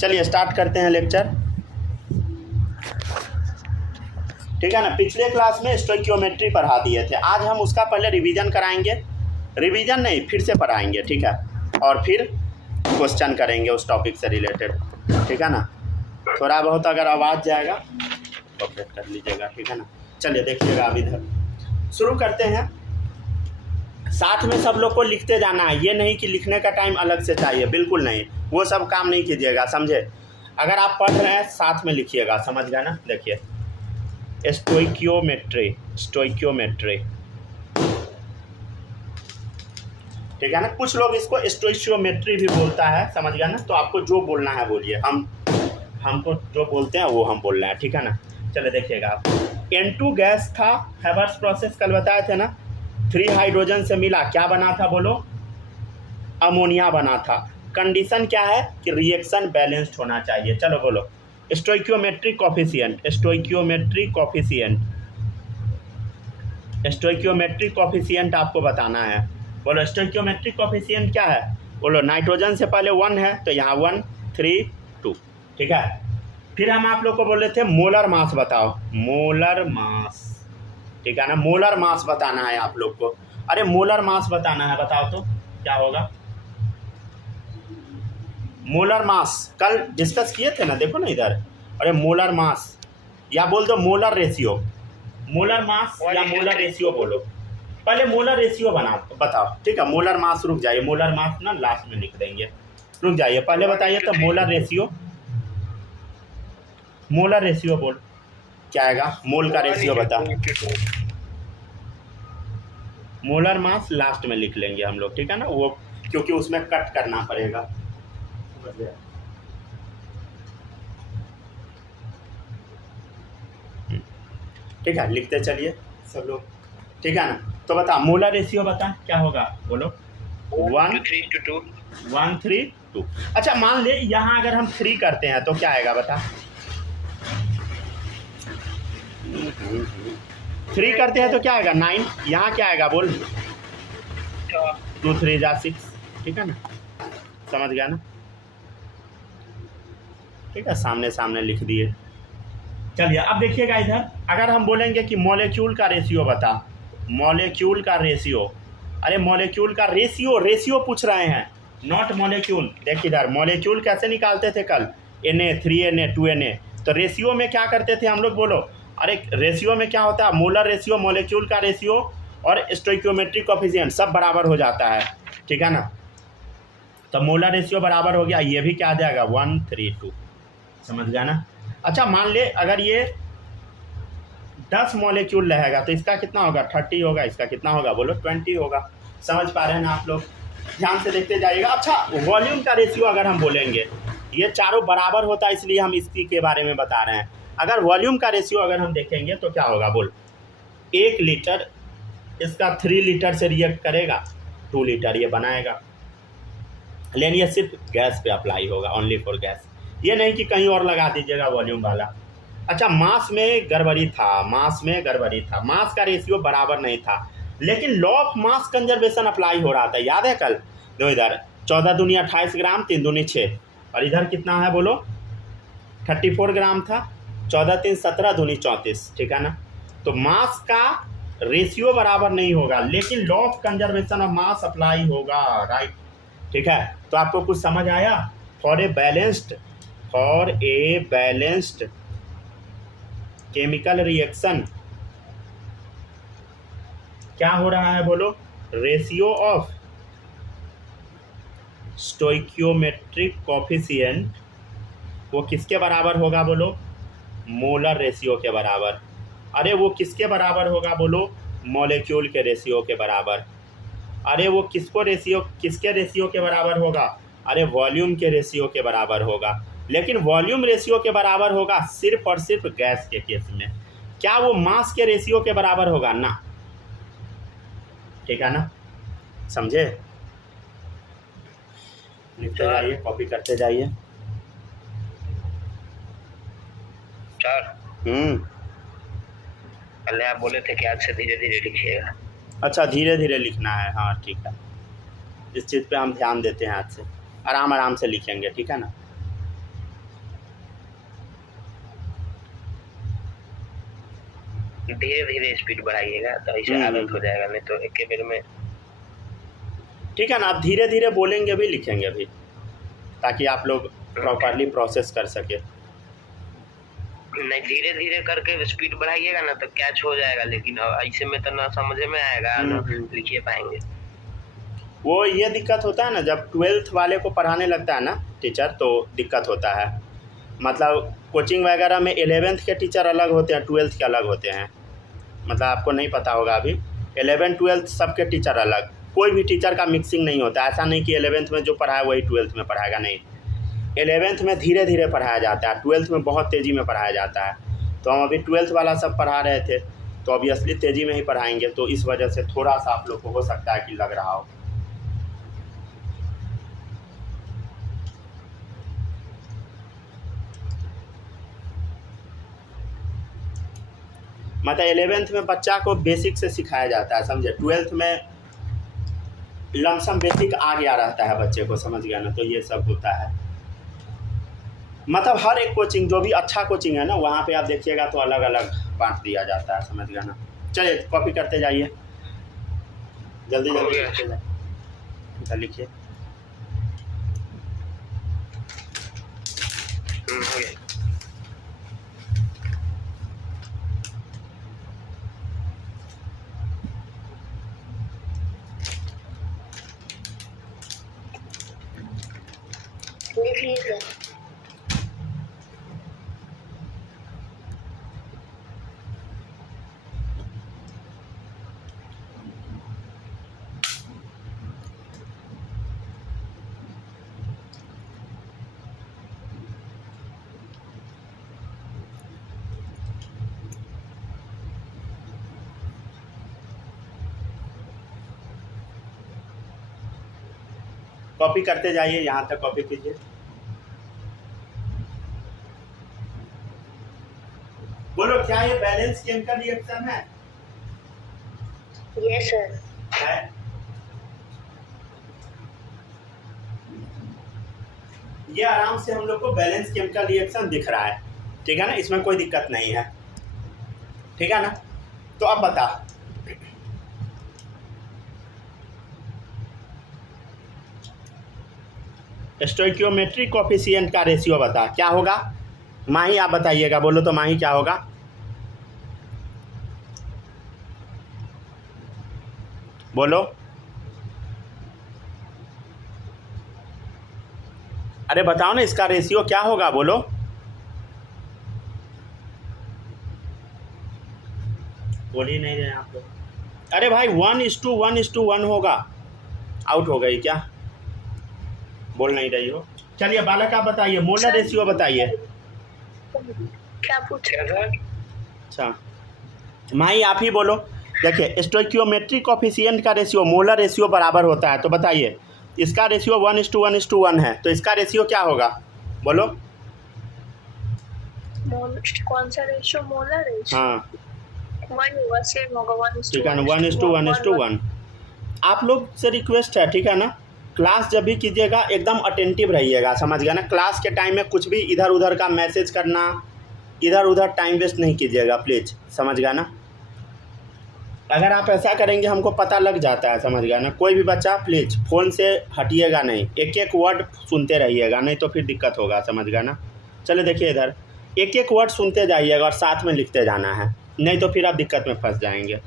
चलिए स्टार्ट करते हैं लेक्चर। ठीक है ना, पिछले क्लास में स्टोइकियोमेट्री पढ़ा दिए थे, आज हम उसका पहले रिवीजन कराएंगे। रिवीजन नहीं, फिर से पढ़ाएंगे, ठीक है, और फिर क्वेश्चन करेंगे उस टॉपिक से रिलेटेड, ठीक है ना। थोड़ा बहुत अगर आवाज़ जाएगा तो ऑपरेट कर लीजिएगा, ठीक है ना। चलिए देखिएगा, अब इधर शुरू करते हैं। साथ में सब लोग को लिखते जाना है, ये नहीं कि लिखने का टाइम अलग से चाहिए, बिल्कुल नहीं, वो सब काम नहीं कीजिएगा, समझे। अगर आप पढ़ रहे हैं साथ में लिखिएगा, समझ गए ना। देखिए स्टोइकियोमेट्री, स्टोइकियोमेट्री, ठीक है ना। कुछ लोग इसको स्टोइकियोमेट्री भी बोलता है, समझ गया ना। तो आपको जो बोलना है बोलिए, हमको जो बोलते हैं वो हम बोल रहे हैं, ठीक है ना। चलिए देखिएगा आप, N2 गैस था, हैबर्स प्रोसेस कल बताए थे ना, 3 हाइड्रोजन से मिला, क्या बना था बोलो, अमोनिया बना था। कंडीशन क्या है कि रिएक्शन बैलेंस्ड होना चाहिए। चलो बोलो stoichiometric coefficient, stoichiometric coefficient, stoichiometric coefficient आपको बताना है। बोलो स्टोइकियोमेट्रिक कोफिशिएंट क्या है, बोलो। नाइट्रोजन से पहले 1 है तो यहाँ 1 3 2, ठीक है। फिर हम आप लोग को बोल रहे थे मोलर मास बताओ, मोलर मास, ठीक है ना। मोलर मास बताना है आप लोग को। अरे मोलर मास बताना है, बताओ तो क्या होगा। मोलर मास कल डिस्कस किए थे ना, देखो ना इधर। अरे मोलर मास, या बोल दो मोलर रेशियो, मोलर मास या मोलर रेशियो बोलो। पहले मोलर रेशियो बताओ, ठीक है। मोलर मास, रुक जाइए, मोलर मास ना लास्ट में लिख देंगे, रुक जाइए, पहले बताइए तो मोलर रेशियो, मोलर रेशियो बोल, क्या आएगा मोल का रेशियो बता। मोलर मास लास्ट में लिख लेंगे हम लोग, ठीक है ना, वो क्योंकि उसमें कट करना पड़ेगा। ठीक है, लिखते चलिए सब लोग, ठीक है ना। तो बता मोलर रेशियो बता क्या होगा, बोलो। 1 3 2। अच्छा मान ले यहाँ अगर हम 3 करते हैं तो क्या आएगा बता। 3 करते हैं तो क्या आएगा 9, यहाँ क्या आएगा बोल, 2 3 जा 6, ठीक है ना, समझ गया ना। ठीक है, सामने सामने लिख दिए। चलिए अब देखिएगा इधर, अगर हम बोलेंगे कि मॉलिक्यूल का रेशियो बता, मॉलिक्यूल का रेशियो। अरे मॉलिक्यूल का रेशियो, रेशियो पूछ रहे हैं, नॉट मॉलिक्यूल। देख इधर, मॉलिक्यूल कैसे निकालते थे कल, Na 3Na 2Na, तो रेशियो में क्या करते थे हम लोग, बोलो। अरे रेशियो में क्या होता है, मोलर रेशियो, मॉलिक्यूल का रेशियो और स्टोइकियोमेट्रिक कोफिशिएंट सब बराबर हो जाता है, ठीक है ना। तो मोलर रेशियो बराबर हो गया, ये भी क्या आ जाएगा 1 3 2, समझ गया ना। अच्छा मान ले अगर ये 10 मॉलिक्यूल रहेगा तो इसका कितना होगा 30 होगा, इसका कितना होगा बोलो 20 होगा। समझ पा रहे हैं ना आप लोग, ध्यान से देखते जाइएगा। अच्छा वॉल्यूम का रेशियो अगर हम बोलेंगे, ये चारों बराबर होता है इसलिए हम इसी के बारे में बता रहे हैं। अगर वॉल्यूम का रेशियो अगर हम देखेंगे तो क्या होगा बोल, 1 लीटर इसका 3 लीटर से रिएक्ट करेगा, 2 लीटर ये बनाएगा। लेकिन ये सिर्फ गैस पे अप्लाई होगा, ओनली फॉर गैस, ये नहीं कि कहीं और लगा दीजिएगा वॉल्यूम वाला। अच्छा मास में गड़बड़ी था, मास में गड़बड़ी था, मास का रेशियो बराबर नहीं था, लेकिन law of mass conservation apply हो रहा था, याद है कल। दो इधर 14 दूनी 28 ग्राम, 3 दूनी 6, और इधर कितना है बोलो 34 ग्राम था, 14 3 17 दूनी 34, ठीक है ना। तो मास का रेशियो बराबर नहीं होगा, लेकिन law of conservation of mass apply होगा, राइट, ठीक है। तो आपको कुछ समझ आया। For a balanced chemical reaction क्या हो रहा है बोलो, रेशियो ऑफ स्टोइकियोमेट्रिक कोफिशिएंट वो किसके बराबर होगा बोलो, मोलर रेशियो के बराबर। अरे वो किसके बराबर होगा बोलो, मॉलिक्यूल के रेशियो के बराबर। अरे वो किसके रेशियो के बराबर होगा, अरे वॉल्यूम के रेशियो के बराबर होगा। लेकिन वॉल्यूम रेशियो के बराबर होगा सिर्फ और सिर्फ गैस के केस में, क्या वो मास के रेशियो के बराबर होगा ना, ठीक है ना, समझे। लिखते जाइए, कॉपी करते जाइए। पहले आप बोले थे कि आज से धीरे धीरे लिखिएगा। अच्छा धीरे धीरे लिखना है, हाँ ठीक है, इस चीज़ पे हम ध्यान देते हैं, आज से आराम आराम से लिखेंगे, ठीक है ना। धीरे धीरे स्पीड बढ़ाइएगा तो ऐसे आदत हो जाएगा, नहीं तो एक बार में। ठीक है ना, आप धीरे धीरे बोलेंगे भी लिखेंगे भी, ताकि आप लोग प्रॉपरली प्रोसेस कर सके। नहीं, धीरे धीरे करके स्पीड बढ़ाइएगा ना तो कैच हो जाएगा, लेकिन ऐसे में तो ना समझ में आएगा, ना लिख पाएंगे। वो ये दिक्कत होता है ना, जब 12th वाले को पढ़ाने लगता है ना टीचर, तो दिक्कत होता है। मतलब कोचिंग वगैरह में 11th के टीचर अलग होते हैं, 12th के अलग होते हैं। मतलब आपको नहीं पता होगा अभी, 11th 12th सबके टीचर अलग, कोई भी टीचर का मिक्सिंग नहीं होता। ऐसा नहीं कि 11th में जो पढ़ाया वही 12th में पढ़ाएगा, नहीं। 11th में धीरे धीरे पढ़ाया जाता है, 12th में बहुत तेज़ी में पढ़ाया जाता है। तो हम अभी 12th वाला सब पढ़ा रहे थे, तो ऑब्वियसली तेज़ी में ही पढ़ाएंगे, तो इस वजह से थोड़ा सा आप लोग को हो सकता है कि लग रहा हो। मतलब 11th में बच्चा को बेसिक से सिखाया जाता है, समझे। 12th में लमसम बेसिक आ गया रहता है बच्चे को, समझ गया ना। तो ये सब होता है। मतलब हर एक कोचिंग, जो भी अच्छा कोचिंग है ना, वहाँ पे आप देखिएगा तो अलग अलग बांट दिया जाता है, समझ गया ना। चलिए कॉपी करते जाइए, जल्दी जल्दी लिखते जाइए, लिखिए। लिख लीजिए। कॉपी करते जाइए, यहाँ तक कॉपी कीजिए। बोलो, क्या ये बैलेंस केमिकल रिएक्शन है? Yes sir. है। ये आराम से हम लोग को बैलेंस केमिकल रिएक्शन दिख रहा है, ठीक है ना, इसमें कोई दिक्कत नहीं है, ठीक है ना। तो अब बता, स्टोइकियोमेट्रिक कोफिशिएंट का रेशियो बता, क्या होगा? माही आप बताइएगा, बोलो तो माही क्या होगा? बोलो। अरे बताओ ना, इसका रेशियो क्या होगा, बोलो। बोल ही नहीं रहे आप लोग। अरे भाई 1:1:1 होगा। आउट हो गई क्या? बोल नहीं रही हो। चलिए बालक आप बताइए, मोलर रेशियो बताइए। क्या पूछ रहे हो? अच्छा माही आप ही बोलो। देखिए स्टोइकियोमेट्रिक कोफिशिएंट का रेशियो मोलर रेशियो बराबर होता है, तो बताइए इसका रेशियो 1:1:1 है, तो इसका रेशियो क्या होगा, बोलो। कौन सा रेशियो? Molar ratio. हाँ 1 होगा, सेम होगा 1:1। ठीक है ना, 1:1:1। आप लोग से रिक्वेस्ट है, ठीक है ना, क्लास जब भी कीजिएगा एकदम अटेंटिव रहिएगा, समझ गया ना। क्लास के टाइम में कुछ भी इधर उधर का मैसेज करना, इधर उधर टाइम वेस्ट नहीं कीजिएगा प्लीज़, समझ गया ना। अगर आप ऐसा करेंगे हमको पता लग जाता है, समझ गया ना। कोई भी बच्चा प्लीज़ फ़ोन से हटिएगा नहीं, एक एक वर्ड सुनते रहिएगा, नहीं तो फिर दिक्कत होगा, समझ गया ना। चलो देखिए इधर, एक एक वर्ड सुनते जाइएगा और साथ में लिखते जाना है, नहीं तो फिर आप दिक्कत में फंस जाएंगे।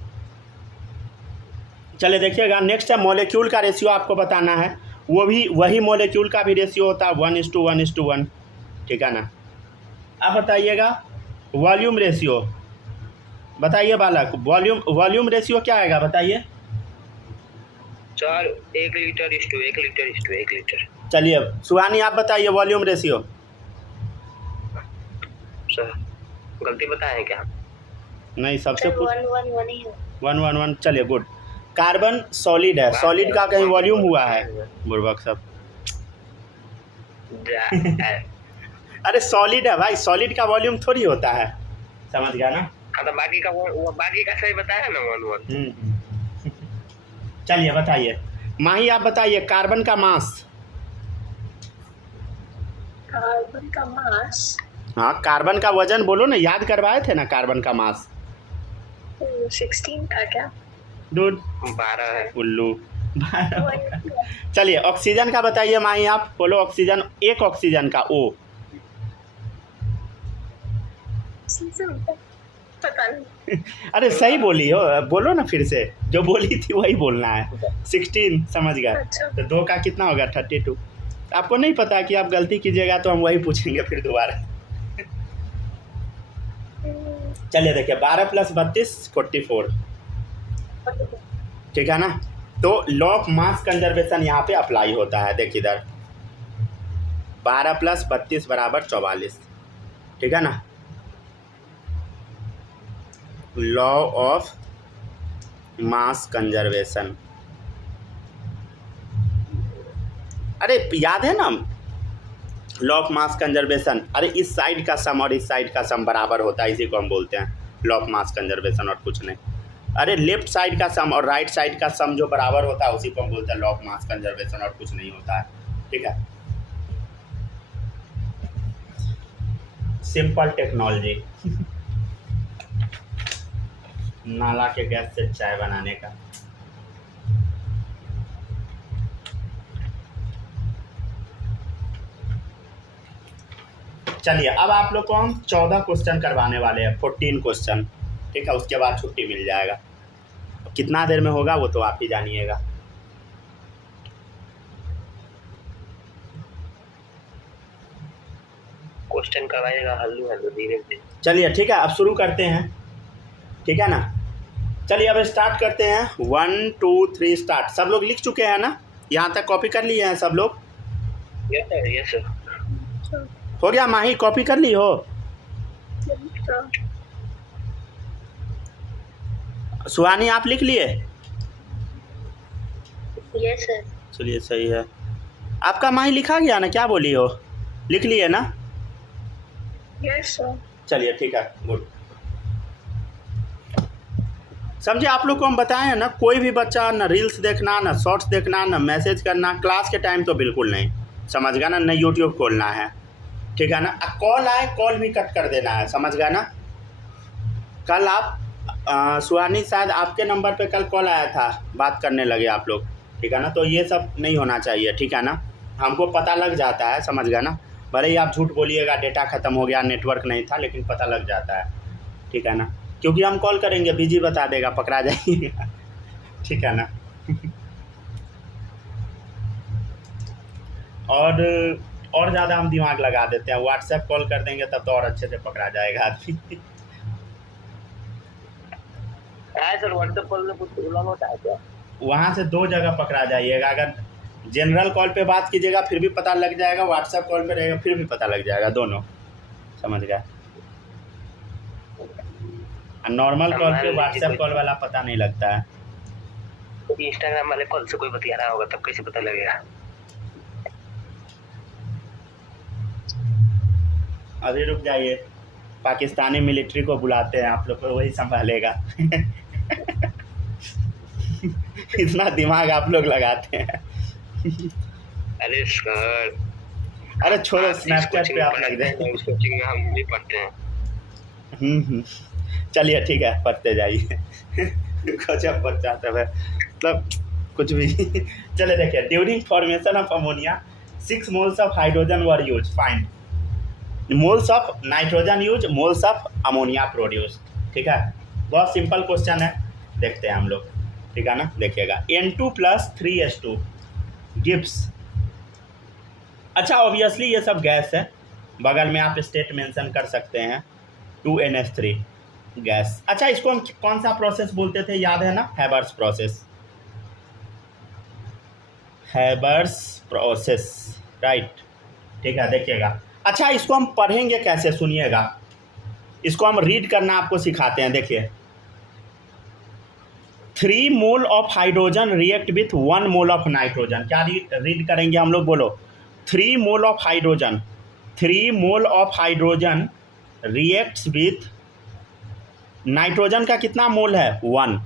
चले देखिएगा, नेक्स्ट है मॉलिक्यूल का रेशियो आपको बताना है। वो भी वही मॉलिक्यूल का भी रेशियो होता है 1:1:1, ठीक है ना। अब बताइएगा वॉल्यूम रेशियो, बताइए बालक, वॉल्यूम रेशियो क्या आएगा बताइए। 4 1 लीटर इस टू 1 लीटर इस टू 1 लीटर। चलिए सुहानी आप बताइए वॉल्यूम रेशियो। सर गलती बताएं क्या? नहीं सबसे 1:1:1 ही है। 1:1:1। चलिए गुड। कार्बन सॉलिड है, सॉलिड का कहीं वॉल्यूम हुआ है बुर्बक सब। अरे सॉलिड है भाई, सॉलिड का वॉल्यूम थोड़ी होता है, समझ गया ना। हाँ तो बाकी का वो बाकी का सही बताया ना 1:1। चलिए बताइए माही आप बताइए कार्बन का मास। कार्बन का मास। हाँ कार्बन का वजन बोलो ना, याद करवाए थे ना कार्बन का मास। तो 16 था क्या? डूड 12 है। उल्लू वही चलिए ऑक्सीजन का बताइए माही, आप बोलो ऑक्सीजन, एक ऑक्सीजन का ओ। सीजन पता नहीं। अरे सही बोली हो, बोलो ना फिर से, जो बोली थी वही बोलना है। 16 समझ गए। अच्छा। तो 2 का कितना होगा? 32। आपको नहीं पता कि आप गलती कीजिएगा तो हम वही पूछेंगे फिर दोबारा। चलिए देखिए 12 + 32 44, ठीक है ना। तो लॉ ऑफ मास कंजर्वेशन यहाँ पे अप्लाई होता है। देखिए इधर 12 + 32 = 44, ठीक है ना। लॉ ऑफ मास कंजर्वेशन, अरे याद है ना लॉ ऑफ मास कंजर्वेशन। अरे इस साइड का सम और इस साइड का सम बराबर होता है, इसी को हम बोलते हैं लॉ ऑफ मास कंजर्वेशन, और कुछ नहीं। अरे लेफ्ट साइड का सम और राइट साइड का सम जो बराबर होता है उसी को हम बोलते हैं लॉ ऑफ मास कंजर्वेशन, और कुछ नहीं होता है, ठीक है। सिंपल टेक्नोलॉजी नाला के गैस से चाय बनाने का। चलिए अब आप लोग को हम 14 क्वेश्चन करवाने वाले हैं, 14 क्वेश्चन, ठीक है। उसके बाद छुट्टी मिल जाएगा। कितना देर में होगा वो तो आप ही जानिएगा। क्वेश्चन करवाइएगा हल्लू हल्लू धीरे धीरे। चलिए ठीक है, अब शुरू करते हैं, ठीक है ना। चलिए अब स्टार्ट करते हैं। 1 2 3 स्टार्ट। सब लोग लिख चुके हैं ना? यहाँ तक कॉपी कर लिए हैं सब लोग? Yes sir, yes sir. हो गया माही, कॉपी कर ली हो? सुहानी आप लिख लिए? Yes sir. चलिए सही है। आपका माही लिखा गया ना? क्या बोली हो, लिख लिए ना? Yes sir. चलिए ठीक है, गुड। समझे आप लोग को हम बताएं हैं ना, कोई भी बच्चा ना रील्स देखना, ना शॉर्ट्स देखना, ना मैसेज करना क्लास के टाइम तो बिल्कुल नहीं, समझ गया ना। न यूट्यूब खोलना है, ठीक है ना। कॉल आए कॉल भी कट कर देना है, समझ गया ना। कल आप सुहानी शायद आपके नंबर पे कल कॉल आया था, बात करने लगे आप लोग, ठीक है ना। तो ये सब नहीं होना चाहिए, ठीक है ना। हमको पता लग जाता है, समझ गया ना। भले ही आप झूठ बोलिएगा डेटा ख़त्म हो गया, नेटवर्क नहीं था, लेकिन पता लग जाता है, ठीक है ना। क्योंकि हम कॉल करेंगे बिजी बता देगा, पकड़ा जाएगा, ठीक है ना। और ज़्यादा हम दिमाग लगा देते हैं, व्हाट्सएप कॉल कर देंगे तब तो और अच्छे से पकड़ा जाएगा आदमी। सर व्हाट्सएप कॉल में कुछ प्रॉब्लम होता है क्या? वहाँ से 2 जगह पकड़ा जाइएगा। अगर जनरल कॉल पे बात कीजिएगा फिर भी पता लग जाएगा, व्हाट्सएप कॉल पे रहेगा फिर भी पता लग जाएगा, दोनों, समझ गया। नॉर्मल कॉल पे व्हाट्सएप कॉल वाला पता नहीं लगता है। इंस्टाग्राम वाले कॉल से कोई बतिया रहा होगा तब कैसे पता लगेगा? अभी रुक जाइए, पाकिस्तानी मिलिट्री को बुलाते हैं, आप लोग को वही संभालेगा। इतना दिमाग आप लोग लगाते हैं। अरे सर, अरे छोड़ो, स्नैपचैट पे आप लग जाए। उस कोचिंग में हम भी पढ़ते हैं। चलिए ठीक है, पढ़ते जाइए। गजब बच्चा सब है, मतलब कुछ भी। चले देखिए, during formation of ammonia 6 moles of hydrogen were use, find moles of nitrogen use, moles of ammonia produce, ठीक है। बहुत सिंपल क्वेश्चन है, देखते हैं हम लोग, ठीक है ना। देखिएगा N2 + 3H2 गिव्स, अच्छा ऑब्वियसली ये सब गैस है, बगल में आप स्टेट मेंशन कर सकते हैं 2NH3 गैस। अच्छा इसको हम कौन सा प्रोसेस बोलते थे, याद है ना? Haber's process, Haber's process, right, ठीक है। देखिएगा, अच्छा इसको हम पढ़ेंगे कैसे, सुनिएगा। इसको हम रीड करना आपको सिखाते हैं। देखिए 3 mole of hydrogen react with 1 mole of nitrogen. क्या रीड करेंगे हम लोग, बोलो। 3 mole of hydrogen, 3 mole of hydrogen reacts with nitrogen का कितना मोल है? 1।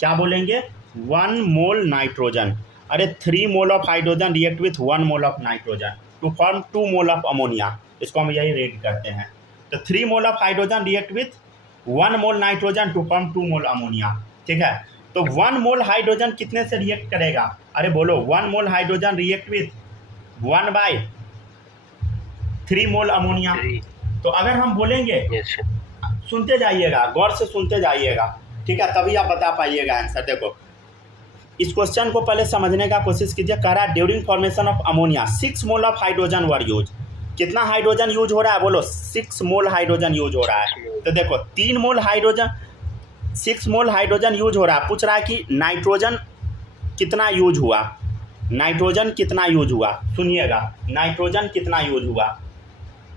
क्या बोलेंगे? 1 मोल नाइट्रोजन। अरे 3 mole of hydrogen react with 1 mole of nitrogen to form 2 mole of ammonia. इसको हम यही रीड करते हैं। तो 3 mole of hydrogen react with 1 mole nitrogen to form 2 mole ammonia, ठीक है। तो 1 मोल हाइड्रोजन कितने से रिएक्ट करेगा? अरे बोलो, 1 मोल hydrogen react with 1/3 mole ammonia. तो अगर हम बोलेंगे, यस सुनते जाइएगा, गौर से सुनते जाइएगा, ठीक है, तभी आप बता पाइएगा आंसर। देखो इस क्वेश्चन को पहले समझने का कोशिश कीजिए। कह रहा है during formation of ammonia 6 mole of hydrogen were use. कितना हाइड्रोजन यूज हो रहा है? बोलो 6 मोल हाइड्रोजन यूज हो रहा है। तो देखो 3 मोल हाइड्रोजन, 6 मोल हाइड्रोजन यूज हो रहा है। पूछ रहा है कि नाइट्रोजन कितना यूज हुआ, नाइट्रोजन कितना यूज हुआ। सुनिएगा, नाइट्रोजन कितना यूज हुआ,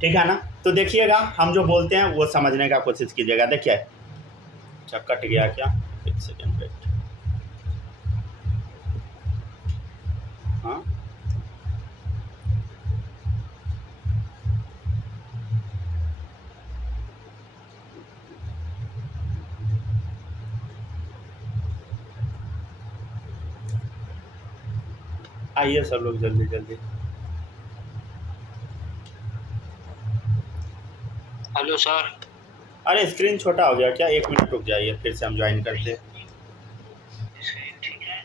ठीक है ना। तो देखिएगा, हम जो बोलते हैं वो समझने का कोशिश कीजिएगा। देखिए, अच्छा कट गया क्या? एक सेकेंड वेट। हाँ आइए सब लोग जल्दी जल्दी। Hello sir. अरे स्क्रीन छोटा हो गया क्या? 1 मिनट रुक जाइए, फिर से हम ज्वाइन करते हैं। ठीक है।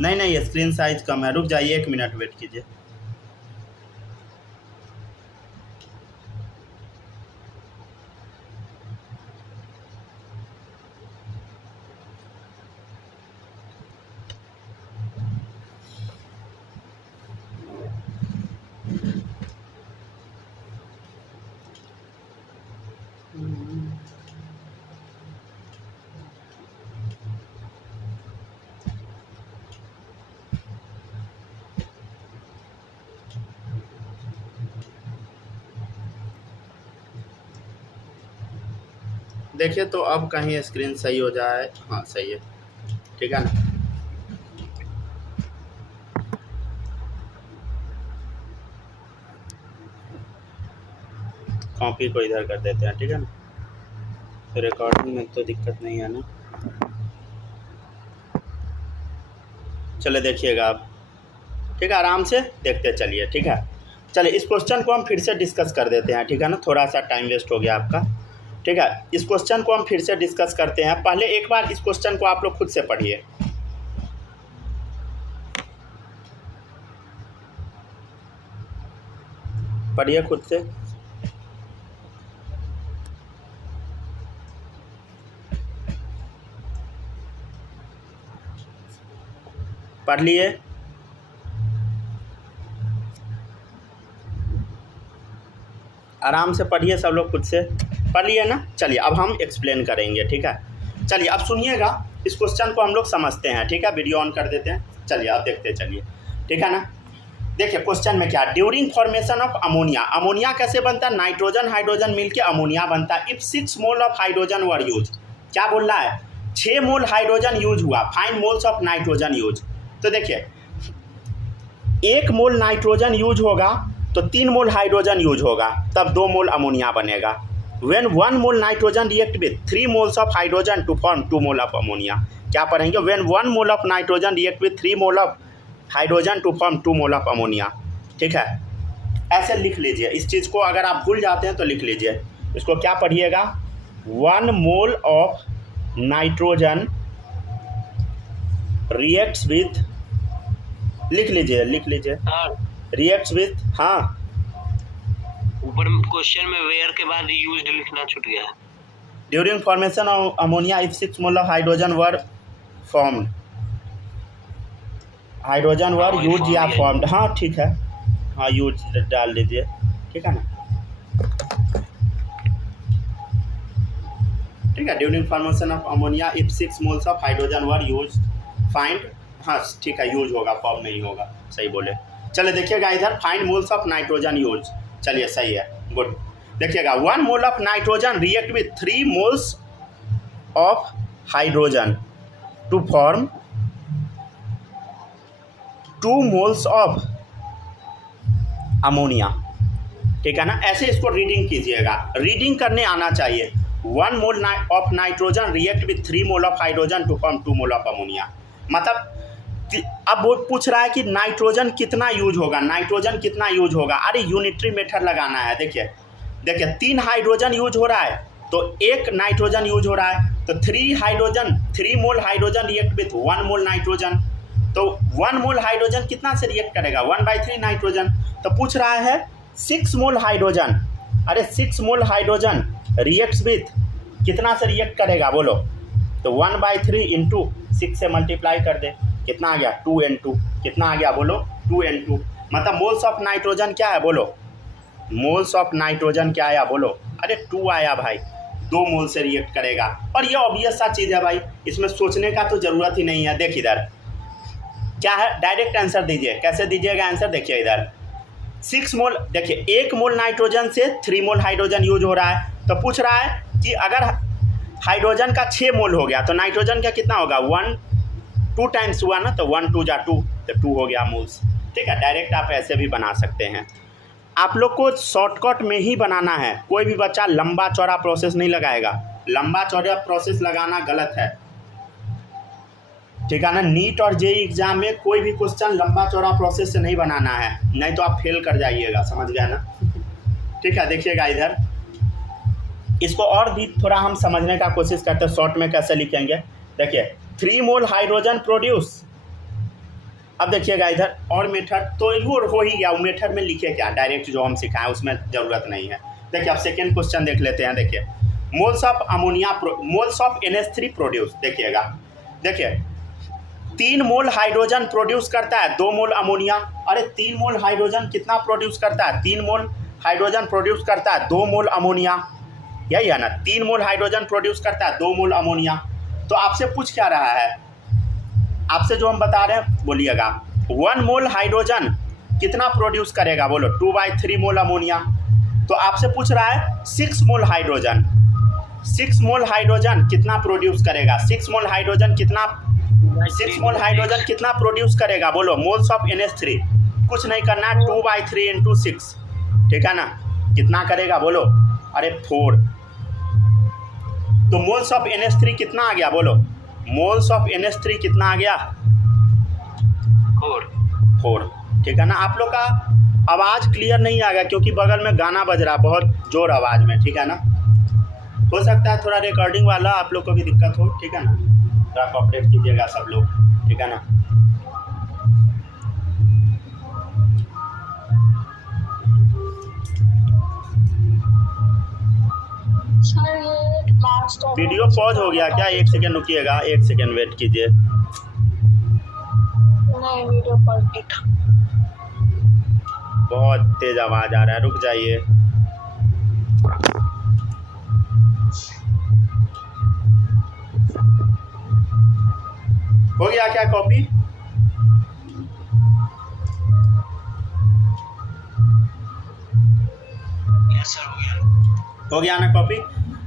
नहीं स्क्रीन साइज कम है, रुक जाइए 1 मिनट वेट कीजिए। देखिए तो अब कहीं स्क्रीन सही हो जाए। हाँ सही है, ठीक है ना। कॉपी को इधर कर देते हैं, ठीक है ना। तो रिकॉर्डिंग में तो दिक्कत नहीं है ना। चले देखिएगा आप, ठीक है, आराम से देखते चलिए, ठीक है। चलिए इस क्वेश्चन को हम फिर से डिस्कस कर देते हैं, ठीक है ना। थोड़ा सा टाइम वेस्ट हो गया आपका, ठीक है। इस क्वेश्चन को हम फिर से डिस्कस करते हैं। पहले एक बार इस क्वेश्चन को आप लोग खुद से पढ़िए। पढ़िए खुद से। पढ़ लिए? आराम से पढ़िए सब लोग, खुद से पढ़ लिए ना। चलिए अब हम एक्सप्लेन करेंगे, ठीक है। चलिए अब सुनिएगा, इस क्वेश्चन को हम लोग समझते हैं, ठीक है। वीडियो ऑन कर देते हैं, चलिए आप देखते चलिए, ठीक है ना। देखिए क्वेश्चन में क्या, during formation of ammonia, ammonia कैसे बनता है? नाइट्रोजन हाइड्रोजन मिलके अमोनिया बनता है। If 6 mole of hydrogen were use, क्या बोल रहा है? 6 मोल हाइड्रोजन यूज हुआ, find moles of nitrogen use. तो देखिए 1 मोल नाइट्रोजन यूज होगा तो 3 मोल हाइड्रोजन यूज होगा, तब 2 मोल अमोनिया बनेगा। When 1 mole nitrogen react with 3 moles of hydrogen to form 2 mole of ammonia. क्या पढ़ेंगे? When 1 mole of nitrogen react with 3 mole of hydrogen to form 2 mole of ammonia, ठीक है। ऐसे लिख लीजिए इस चीज़ को, अगर आप भूल जाते हैं तो लिख लीजिए। इसको क्या पढ़िएगा? 1 mole of nitrogen reacts with, लिख लीजिए रिएक्ट्स विथ, हाँ ऊपर क्वेश्चन में वेयर के बाद यूज्ड लिखना छूट गया है। During formation of ammonia if 6 mole of hydrogen were formed, hydrogen were use या फॉर्म्ड, हाँ ठीक है, हाँ यूज डाल दीजिए, ठीक है ना। ठीक है, during formation of ammonia if 6 moles of hydrogen were use find, हाँ ठीक है, यूज होगा, फॉर्म नहीं होगा, सही बोले। चलिए देखिएगा इधर, find moles of nitrogen use, चलिए सही है, गुड। देखिएगा 1 mole of nitrogen react with 3 moles of hydrogen to form 2 moles of ammonia, ठीक है ना। ऐसे इसको रीडिंग कीजिएगा, रीडिंग करने आना चाहिए। 1 mole of nitrogen react with 3 mole of hydrogen to form 2 mole of ammonia. मतलब अब वो पूछ रहा है कि नाइट्रोजन कितना यूज होगा, नाइट्रोजन कितना यूज होगा। अरे यूनिटरी मेथड लगाना है। देखिए 3 हाइड्रोजन यूज हो रहा है तो एक नाइट्रोजन यूज हो रहा है, तो 3 मोल hydrogen react with 1 mole nitrogen. तो 1 मोल हाइड्रोजन कितना से रिएक्ट करेगा? 1/3 नाइट्रोजन। तो पूछ रहा है 6 मोल हाइड्रोजन, अरे 6 मोल हाइड्रोजन रिएक्ट्स विथ कितना से रिएक्ट करेगा बोलो? तो 1/3 इंटू 6 से मल्टीप्लाई कर दे, कितना आ गया? 2N2। कितना आ गया बोलो? 2N2। मतलब मोल्स ऑफ नाइट्रोजन क्या है बोलो? मोल्स ऑफ नाइट्रोजन क्या आया बोलो? अरे 2 आया भाई, 2 मोल से रिएक्ट करेगा। और ये ऑब्वियस सा चीज़ है भाई, इसमें सोचने का तो ज़रूरत ही नहीं है। देख इधर क्या है, डायरेक्ट आंसर दीजिए। कैसे दीजिएगा आंसर? देखिए इधर 6 मोल, देखिए 1 मोल नाइट्रोजन से 3 मोल हाइड्रोजन यूज हो रहा है। तो पूछ रहा है कि अगर हाइड्रोजन का 6 मोल हो गया तो नाइट्रोजन का कितना होगा? 1 2 टाइम्स हुआ ना, तो 1 2 जा 2, तो 2 हो गया मोल्स। ठीक है, डायरेक्ट आप ऐसे भी बना सकते हैं। आप लोग को शॉर्टकट में ही बनाना है, कोई भी बच्चा लंबा चौड़ा प्रोसेस नहीं लगाएगा। लंबा चौड़ा प्रोसेस लगाना गलत है, ठीक है ना। नीट और जेईई एग्जाम में कोई भी क्वेश्चन लंबा चौड़ा प्रोसेस से नहीं बनाना है, नहीं तो आप फेल कर जाइएगा, समझ गए ना। ठीक है, देखिएगा इधर, इसको और भी थोड़ा हम समझने का कोशिश करते हैं शॉर्ट में कैसे लिखेंगे। देखिए 3 मोल हाइड्रोजन प्रोड्यूस। अब देखिएगा इधर और मेथड तो हो ही गया, मेथड में लिखे क्या, डायरेक्ट जो हम सिखाएं उसमें ज़रूरत नहीं है। देखिए अब सेकेंड क्वेश्चन देख लेते हैं। देखिए moles of ammonia, moles of NH3 produce. देखिएगा, देखिए 3 मोल हाइड्रोजन प्रोड्यूस करता है 2 मोल अमोनिया। अरे 3 मोल हाइड्रोजन कितना प्रोड्यूस करता है? 3 मोल हाइड्रोजन प्रोड्यूस करता है 2 मोल अमोनिया, यही है ना। 3 मोल हाइड्रोजन प्रोड्यूस करता है 2 मोल अमोनिया। तो आपसे पूछ क्या रहा है? आपसे जो हम बता रहे हैं बोलिएगा 1 मोल हाइड्रोजन कितना प्रोड्यूस करेगा बोलो? 2/3 मोल अमोनिया। तो आपसे पूछ रहा है 6 मोल हाइड्रोजन, 6 मोल हाइड्रोजन कितना प्रोड्यूस करेगा? 6 मोल हाइड्रोजन कितना, 6 मोल हाइड्रोजन कितना प्रोड्यूस करेगा बोलो? मोल्स ऑफ NH3 कुछ नहीं करना है, 2/3 इंटू 6, ठीक है ना। कितना करेगा बोलो? अरे 4। तो मोल्स ऑफ NH3 कितना आ गया बोलो? मोल्स ऑफ NH3 कितना आ गया? 4। ठीक है ना। आप लोग का आवाज़ क्लियर नहीं आ गया क्योंकि बगल में गाना बज रहा बहुत जोर आवाज़ में, ठीक है ना। हो सकता है थोड़ा रिकॉर्डिंग वाला आप लोग को भी दिक्कत हो, ठीक है ना। थोड़ा कोऑपरेट कीजिएगा सब लोग, ठीक है ना। वीडियो पॉज हो गया क्या? 1 सेकेंड रुकिएगा, 1 सेकेंड वेट कीजिए। नहीं, वीडियो पॉज नहीं था। बहुत तेज आवाज आ रहा है, रुक जाइए। हो गया क्या कॉपी? हो गया ना कॉपी?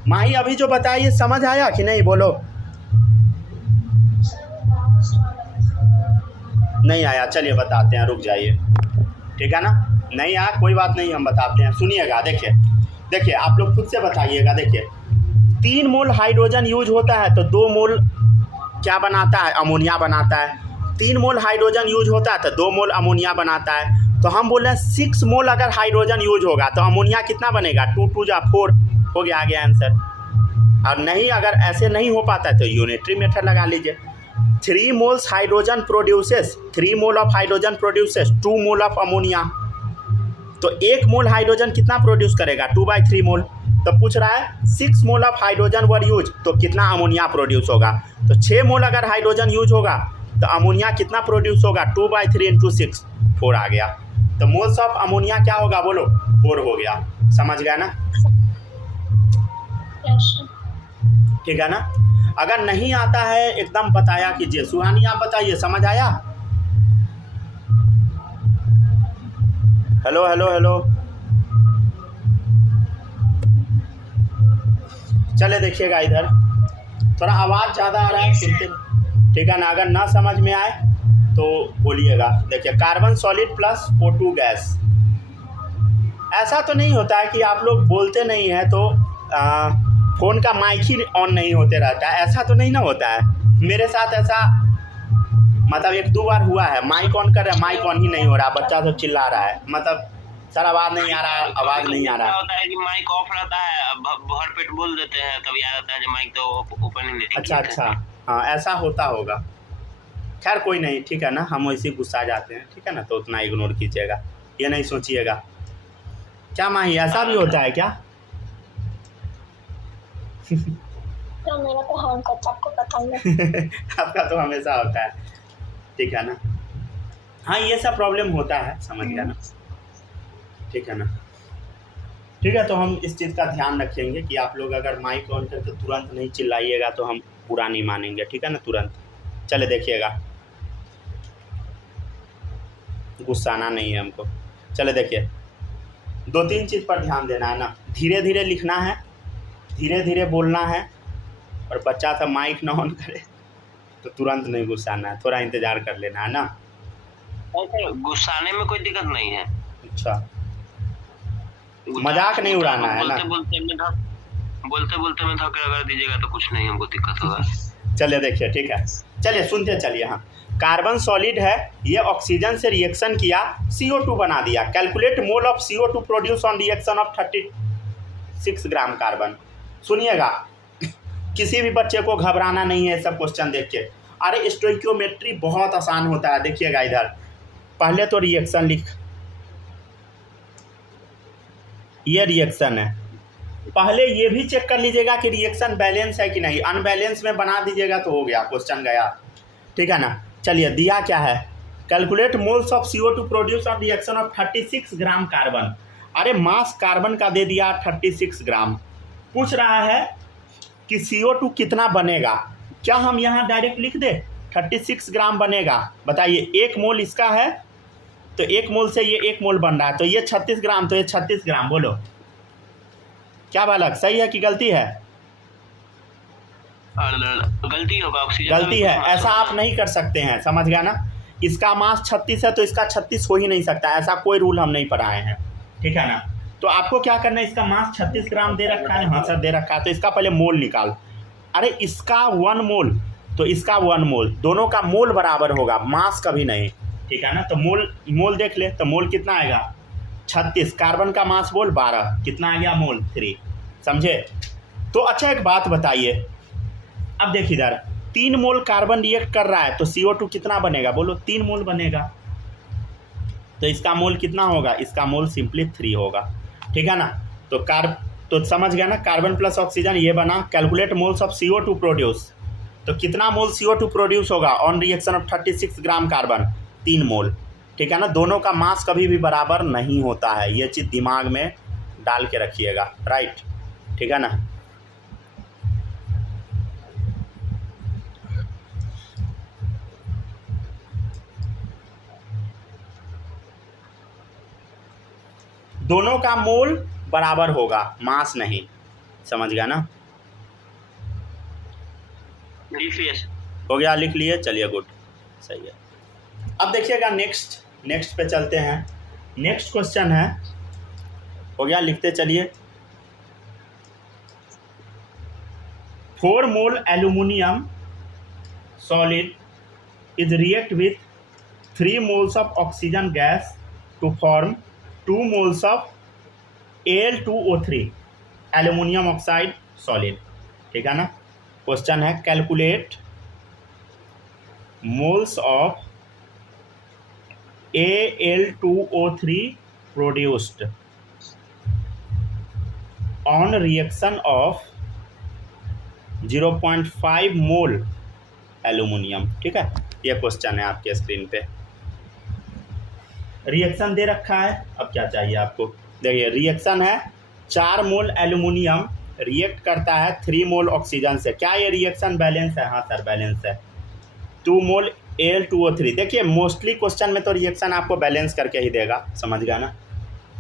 माही अभी जो बताइए समझ आया कि नहीं बोलो? नहीं आया, चलिए बताते हैं, रुक जाइए, ठीक है ना। नहीं आया कोई बात नहीं, हम बताते हैं, सुनिएगा। देखिए देखिए आप लोग खुद से बताइएगा। देखिए 3 मोल हाइड्रोजन यूज होता है तो 2 मोल क्या बनाता है? अमोनिया बनाता है। 3 मोल हाइड्रोजन यूज होता है तो 2 मोल अमोनिया बनाता है। तो हम बोल रहे हैं 6 मोल अगर हाइड्रोजन यूज होगा तो अमोनिया कितना बनेगा? 2 2 जा 4, हो गया, आ गया आंसर। और नहीं, अगर ऐसे नहीं हो पाता है तो यूनिटरी मेथड लगा लीजिए। 3 moles hydrogen produces, 3 mole of hydrogen produces 2 mole of ammonia. तो 1 मोल हाइड्रोजन कितना प्रोड्यूस करेगा? 2/3 मोल। तो पूछ रहा है 6 मोल ऑफ हाइड्रोजन वर यूज, तो कितना अमोनिया प्रोड्यूस होगा? तो 6 मोल अगर हाइड्रोजन यूज होगा तो अमोनिया कितना प्रोड्यूस होगा? 2/3 इंटू 6, 4 आ गया। तो मोल्स ऑफ अमोनिया क्या होगा बोलो? 4 हो गया। समझ गया ना? ठीक है ना। अगर नहीं आता है एकदम बताया कीजिए। सुहानी आप बताइए, समझ आया? हेलो हेलो हेलो, चले देखिएगा इधर, थोड़ा आवाज़ ज़्यादा आ रहा है, सुनते, ठीक है ना। अगर ना समझ में आए तो बोलिएगा। देखिए carbon solid plus O2 gas. ऐसा तो नहीं होता है कि आप लोग बोलते नहीं हैं तो फ़ोन का माइक ही ऑन नहीं होते रहता है, ऐसा तो नहीं ना होता है। मेरे साथ ऐसा मतलब 1-2 बार हुआ है, माइक ऑन कर रहा है, माइक ऑन ही नहीं हो रहा, बच्चा तो चिल्ला रहा है, मतलब सर आवाज़ नहीं आ रहा, आवाज़ नहीं आ क्या रहा। होता है कि माइक ऑफ रहता है, भर पेट बोल देते हैं, तब याद आता है जो माइक तो ओपन ही नहीं अच्छा किए थे। अच्छा, हाँ ऐसा होता होगा। खैर कोई नहीं, ठीक है ना, हम वैसे गुस्सा जाते हैं, ठीक है ना, तो उतना इग्नोर कीजिएगा, ये नहीं सोचिएगा। क्या माही ऐसा भी होता है क्या? तो मेरा तो हाँ करता, आपको पता ही है। आपका तो हमेशा होता है, ठीक है ना। हाँ ये सब प्रॉब्लम होता है, समझ गया ना, ठीक है ना। ठीक है, तो हम इस चीज़ का ध्यान रखेंगे कि आप लोग अगर माइक ऑन करके तुरंत नहीं चिल्लाइएगा तो हम पूरा नहीं मानेंगे, ठीक है ना, तुरंत। चले देखिएगा, गुस्साना नहीं है हमको। चले देखिए, 2-3 चीज़ पर ध्यान देना है ना, धीरे धीरे लिखना है, धीरे धीरे बोलना है, और बच्चा सब माइक ना ऑन करे तो तुरंत नहीं गुस्साना है, थोड़ा इंतज़ार कर लेना है ना। गुस्साने में कोई दिक्कत नहीं है। अच्छा, मजाक नहीं उड़ाना है ना। बोलते बोलते में धक्का लगा दीजिएगा तो कुछ नहीं हमको दिक्कत होगा। चलिए देखिए, ठीक है, चलिए सुनते चलिए। हाँ, कार्बन सॉलिड है, ये ऑक्सीजन से रिएक्शन किया, CO2 बना दिया। Calculate mole of CO2 produce on reaction of 36 gram carbon. सुनिएगा, किसी भी बच्चे को घबराना नहीं है सब क्वेश्चन देख के। अरे स्टोइकियोमेट्री बहुत आसान होता है, देखिएगा इधर, पहले तो रिएक्शन लिख, ये रिएक्शन है, पहले ये भी चेक कर लीजिएगा कि रिएक्शन बैलेंस है कि नहीं, अनबैलेंस में बना दीजिएगा तो हो गया, क्वेश्चन गया, ठीक है ना। चलिए दिया क्या है, calculate moles of CO2 produce on reaction of 36 gram carbon. अरे मास कार्बन का दे दिया 36 ग्राम, पूछ रहा है कि CO2 कितना बनेगा। क्या हम यहाँ डायरेक्ट लिख दे 36 ग्राम बनेगा? बताइए, 1 मोल इसका है तो 1 मोल से ये 1 मोल बन रहा है, तो ये 36 ग्राम, तो ये 36 ग्राम। बोलो क्या बालक, सही है कि गलती है? गलती होगा, ऑक्सीजन गलती है, ऐसा आप नहीं कर सकते हैं, समझ गया ना। इसका मास 36 है तो इसका 36 हो ही नहीं सकता, ऐसा कोई रूल हम नहीं पढ़ाए हैं, ठीक है ना। तो आपको क्या करना है, इसका मास 36 ग्राम दे रखा है, हाँ सर दे रखा है, तो इसका पहले मोल निकाल। अरे इसका 1 मोल तो इसका 1 मोल, दोनों का मोल बराबर होगा, मास कभी नहीं, ठीक है ना। तो मोल देख ले, तो मोल कितना आएगा 36, कार्बन का मास बोल 12, कितना आ गया मोल 3, समझे। तो अच्छा एक बात बताइए, अब देखिए इधर 3 मोल कार्बन रिएक्ट कर रहा है तो CO2 कितना बनेगा, बोलो 3 मोल बनेगा, तो इसका मोल कितना होगा, इसका मोल सिंपली 3 होगा, ठीक है ना। तो समझ गया ना, कार्बन प्लस ऑक्सीजन ये बना। Calculate moles of CO2 produce, तो कितना मोल CO2 प्रोड्यूस होगा on reaction of 36 gram carbon, 3 मोल, ठीक है ना। दोनों का मास कभी भी बराबर नहीं होता है, ये चीज़ दिमाग में डाल के रखिएगा, राइट, ठीक है ना। दोनों का मोल बराबर होगा, मास नहीं, समझ गया ना। हो गया, लिख लिए, चलिए गुड, सही है। अब देखिएगा नेक्स्ट पे चलते हैं। नेक्स्ट क्वेश्चन है, हो गया, लिखते चलिए। 4 mole aluminium solid is react with 3 moles of oxygen gas to form 2 moles of Al2O3 aluminium oxide solid, ठीक है ना। क्वेश्चन है calculate moles of Al2O3 produced on reaction of 0.5 mole aluminium, ठीक है। ये क्वेश्चन है आपके स्क्रीन पे, रिएक्शन दे रखा है। अब क्या चाहिए आपको, देखिए रिएक्शन है, 4 मोल एल्यूमिनियम रिएक्ट करता है 3 मोल ऑक्सीजन से। क्या ये रिएक्शन बैलेंस है? हाँ सर बैलेंस है। 2 मोल Al2O3, देखिए मोस्टली क्वेश्चन में तो रिएक्शन आपको बैलेंस करके ही देगा, समझ गया ना,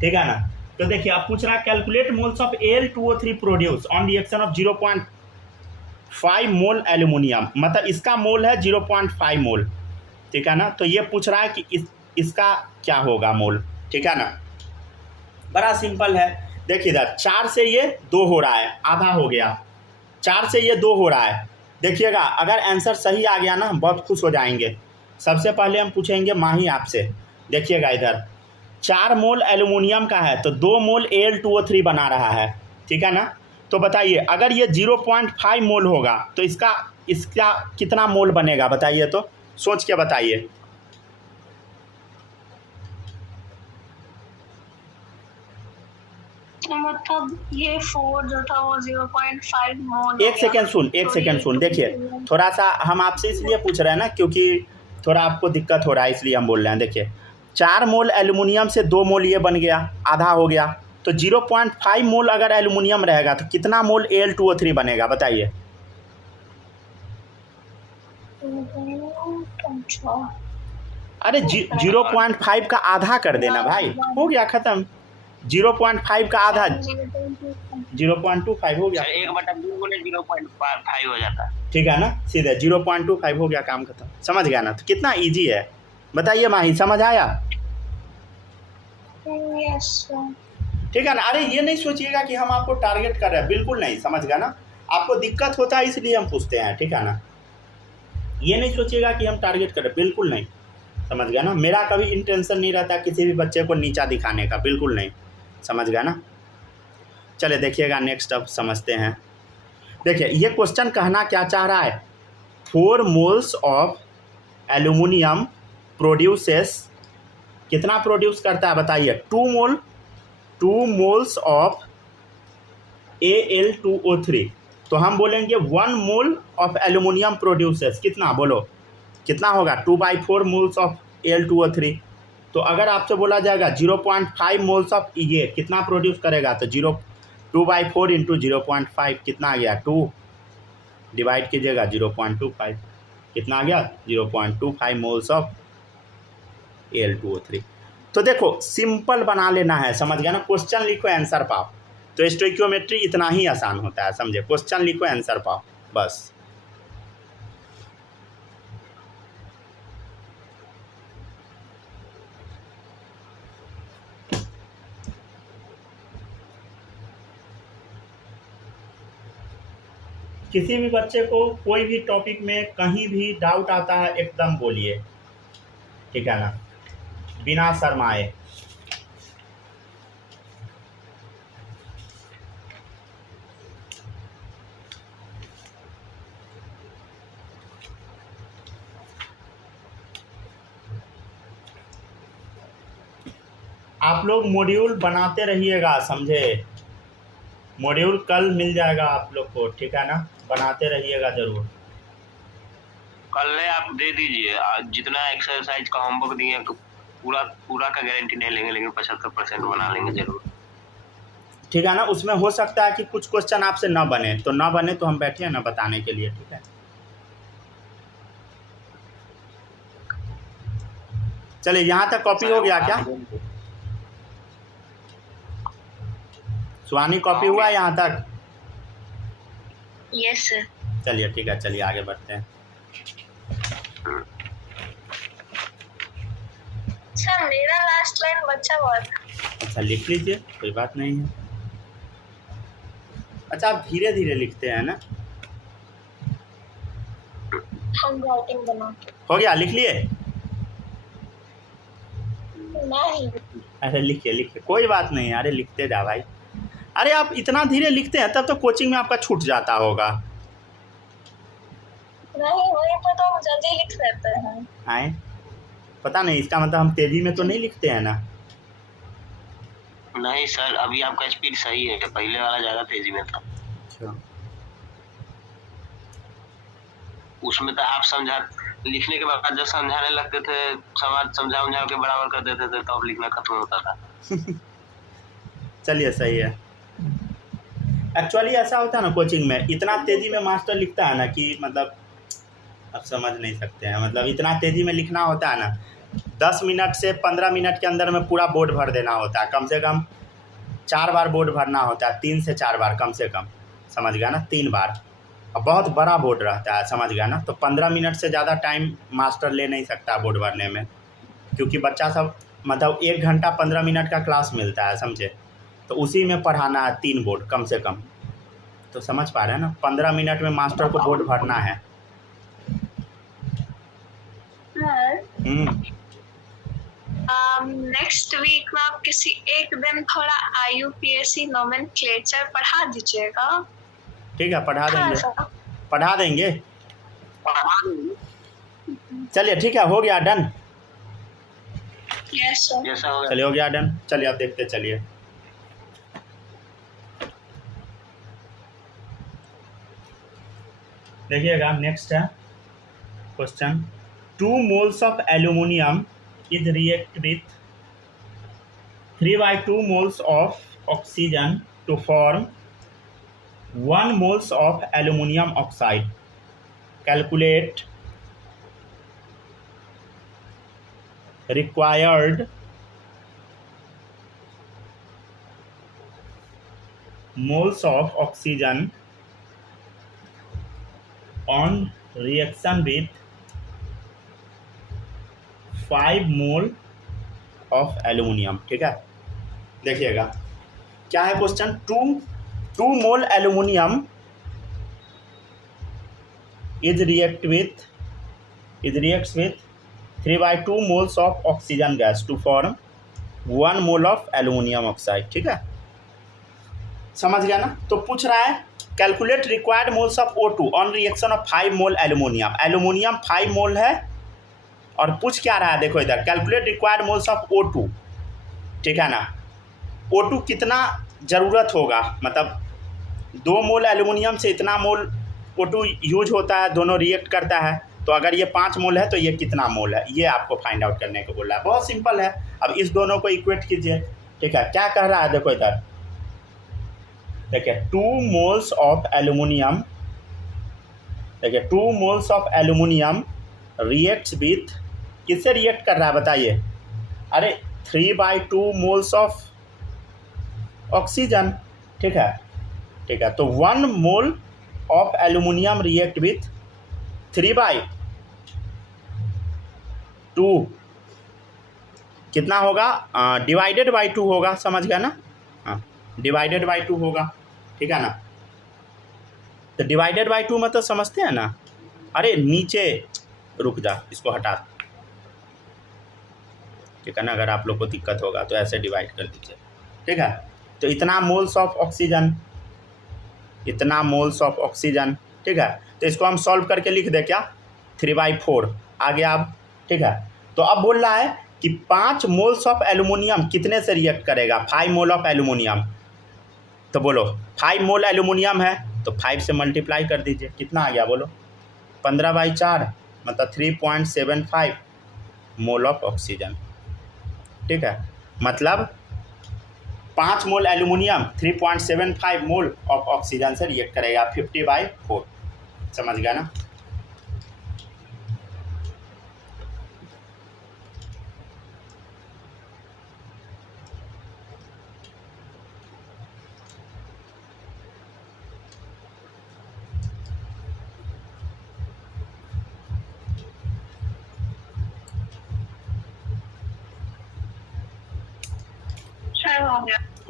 ठीक है ना। तो देखिए आप पूछ रहा है calculate moles of Al2O3 produce on reaction of 0.5 mole aluminium, मतलब इसका मोल है 0.5 मोल, ठीक है ना। तो ये पूछ रहा है कि इसका क्या होगा मोल, ठीक है ना। बड़ा सिंपल है, देखिए इधर 4 से ये 2 हो रहा है, आधा हो गया, 4 से ये 2 हो रहा है। देखिएगा अगर आंसर सही आ गया ना, बहुत खुश हो जाएंगे। सबसे पहले हम पूछेंगे माही आपसे, देखिएगा इधर 4 मोल एल्युमिनियम का है तो 2 मोल Al2O3 बना रहा है, ठीक है ना। तो बताइए अगर ये 0.5 मोल होगा तो इसका कितना मोल बनेगा बताइए, तो सोच के बताइए। मतलब ये 4 जो था वो 0.5 मोल। एक सेकेंड सुन, देखिए थोड़ा सा हम आपसे इसलिए पूछ रहे हैं ना क्योंकि थोड़ा आपको दिक्कत हो रहा है, इसलिए हम बोल रहे हैं। देखिए 4 मोल एल्युमिनियम से 2 मोल ये बन गया, आधा हो गया। तो 0.5 मोल अगर एल्युमिनियम रहेगा तो कितना मोल Al2O3 बनेगा बताइए। अरे 0.5 का आधा कर देना भाई, हो गया ख़त्म। 0.5 का आधा 0.25 हो गया, 1/2 गुने 0.5 हो जाता है, ठीक है ना, सीधे 0.25 हो गया, काम खत्म। समझ गया ना, तो कितना इजी है बताइए माही, समझ आया? ठीक है ना। अरे ये नहीं सोचिएगा कि हम आपको टारगेट कर रहे हैं, बिल्कुल नहीं, समझ गया ना। आपको दिक्कत होता है इसलिए हम पूछते हैं, ठीक है ना। ये नहीं सोचिएगा कि हम टारगेट कर रहे हैं, बिल्कुल नहीं, समझ गया ना। मेरा कभी इंटेंशन नहीं रहता किसी भी बच्चे को नीचा दिखाने का, बिल्कुल नहीं, समझ गया ना। चले देखिएगा नेक्स्ट, अब समझते हैं। देखिए ये क्वेश्चन कहना क्या चाह रहा है, 4 मोल्स ऑफ एल्युमिनियम प्रोड्यूसेस, कितना प्रोड्यूस करता है बताइए, 2 मोल्स ऑफ Al2O3। तो हम बोलेंगे 1 मोल ऑफ एल्युमिनियम प्रोड्यूसेस, कितना बोलो, कितना होगा, 2/4 मोल्स ऑफ Al2O3। तो अगर आपसे बोला जाएगा 0.5 मोल्स ऑफ ये कितना प्रोड्यूस करेगा, तो 2/4 इंटू 0.5 कितना आ गया, 2, डिवाइड कीजिएगा 0.25, कितना आ गया, 0.25 मोल्स ऑफ Al2O3। तो देखो सिंपल बना लेना है, समझ गया ना। क्वेश्चन लिखो आंसर पाओ, तो स्टोइकियोमेट्री इतना ही आसान होता है, समझे। क्वेश्चन लिखो आंसर पाओ बस। किसी भी बच्चे को कोई भी टॉपिक में कहीं भी डाउट आता है एकदम बोलिए, ठीक है ना, बिना शर्माए। आप लोग मॉड्यूल बनाते रहिएगा, समझे। मॉड्यूल कल मिल जाएगा आप लोग को, ठीक है ना, बनाते रहिएगा ज़रूर। कल आप दे दीजिए, जितना एक्सरसाइज का होमवर्क दिए तो पूरा का गारंटी नहीं लेंगे, लेकिन 75% बना लेंगे जरूर, ठीक है ना। उसमें हो सकता है कि कुछ क्वेश्चन आपसे ना बने, तो ना बने तो हम बैठे हैं ना बताने के लिए, ठीक है। चलिए यहाँ तक कॉपी हो गया क्या, सुहानी कॉपी हुआ यहाँ तक? Yes sir. चलिए ठीक है, चलिए आगे बढ़ते हैं। सर मेरा लास्ट लाइन बचा हुआ था। अच्छा लिख लीजिए, कोई बात नहीं है। अच्छा आप धीरे धीरे लिखते हैं ना। हम राइटिंग बना हो गया, लिख लिए? नहीं। अरे लिखिए, कोई बात नहीं, अरे लिखते जा भाई। अरे आप इतना धीरे लिखते हैं तब तो कोचिंग में आपका छूट जाता होगा। नहीं वही तो हम जल्दी लिख लेते हैं। आए पता नहीं, इसका मतलब हम तेजी में तो नहीं लिखते हैं ना। नहीं सर, अभी आपका स्पीड सही है, पहले वाला ज्यादा तेजी में था। अच्छा उसमें तो आप लिखने के बाद जब समझाने लगते थे, समझा के बराबर कर देते थे, तो अब लिखना खत्म होता था। चलिए सही है। एक्चुअली ऐसा होता है ना कोचिंग में, इतना तेज़ी में मास्टर लिखता है ना कि मतलब आप समझ नहीं सकते हैं। मतलब इतना तेज़ी में लिखना होता है ना, 10 मिनट से 15 मिनट के अंदर में पूरा बोर्ड भर देना होता है। कम से कम 4 बार बोर्ड भरना होता है, 3 से 4 बार कम से कम, समझ गया ना, 3 बार। अब बहुत बड़ा बोर्ड रहता है, समझ गया ना। तो 15 मिनट से ज़्यादा टाइम मास्टर ले नहीं सकता बोर्ड भरने में, क्योंकि बच्चा सब मतलब 1 घंटा 15 मिनट का क्लास मिलता है, समझे। तो उसी में पढ़ाना है 3 बोर्ड कम से कम। तो समझ पा रहे हैं ना, 15 मिनट में मास्टर को बोर्ड भरना है। नेक्स्ट वीक में आप किसी एक दिन थोड़ा IUPAC नोमेनक्लेचर पढ़ा दीजिएगा। ठीक है, पढ़ा थोड़ा देंगे, सा। पढ़ा देंगे। चलिए ठीक है, हो गया डन। Yes sir. जैसा होगा चलिए हो गया डन। चलिए आप देखते चलिए। देखिएगा नेक्स्ट है question, 2 moles of aluminium is react with 3/2 moles of oxygen to form 1 moles of aluminium oxide. Calculate required moles of oxygen on reaction with 5 mole of aluminium। ठीक है, देखिएगा क्या है question, 2 mole aluminium reacts with 3/2 moles of oxygen gas to form 1 mole of aluminium oxide। ठीक है, समझ गया ना। तो पूछ रहा है calculate required moles of O2 on reaction of 5 mole aluminium. Aluminium 5 मोल है और पूछ क्या रहा है, देखो इधर, calculate required moles of O2। ठीक है ना, O2 कितना ज़रूरत होगा, मतलब 2 मोल एल्यूमिनियम से इतना मोल O2 यूज होता है, दोनों रिएक्ट करता है। तो अगर ये 5 मोल है तो ये कितना मोल है, ये आपको फाइंड आउट करने को बोल रहा है। बहुत सिंपल है। अब इस दोनों को इक्वेट कीजिए। ठीक है, क्या कह रहा है, देखो इधर देखिए, 2 moles ऑफ एल्यूमिनियम, देखिए 2 moles of aluminium reacts with, किससे रिएक्ट कर रहा है बताइए, अरे 3/2 moles ऑफ ऑक्सीजन। ठीक है, ठीक है, तो 1 mole of aluminium react with 3/2 कितना होगा, डिवाइडेड बाई 2 होगा, समझ गया ना। हाँ, डिवाइडेड बाई 2 होगा। ठीक है ना, तो डिवाइडेड बाई 2 मतलब समझते हैं ना। अरे नीचे रुक जा, इसको हटा। ठीक है ना, अगर आप लोग को दिक्कत होगा तो ऐसे डिवाइड कर दीजिए। ठीक है, तो इतना मोल्स ऑफ ऑक्सीजन, इतना मोल्स ऑफ ऑक्सीजन। ठीक है, तो इसको हम सॉल्व करके लिख दें क्या, 3/4 आ गया अब। ठीक है, तो अब बोल रहा है कि 5 मोल्स ऑफ एल्यूमिनियम कितने से रिएक्ट करेगा, 5 मोल ऑफ एल्यूमिनियम। तो बोलो 5 मोल एल्यूमिनियम है तो 5 से मल्टीप्लाई कर दीजिए, कितना आ गया बोलो, 15/4 मतलब 3.75 मोल ऑफ ऑक्सीजन। ठीक है, मतलब 5 मोल एल्यूमिनियम 3.75 मोल ऑफ ऑक्सीजन से रिएक्ट करेगा, 50/4। समझ गया ना।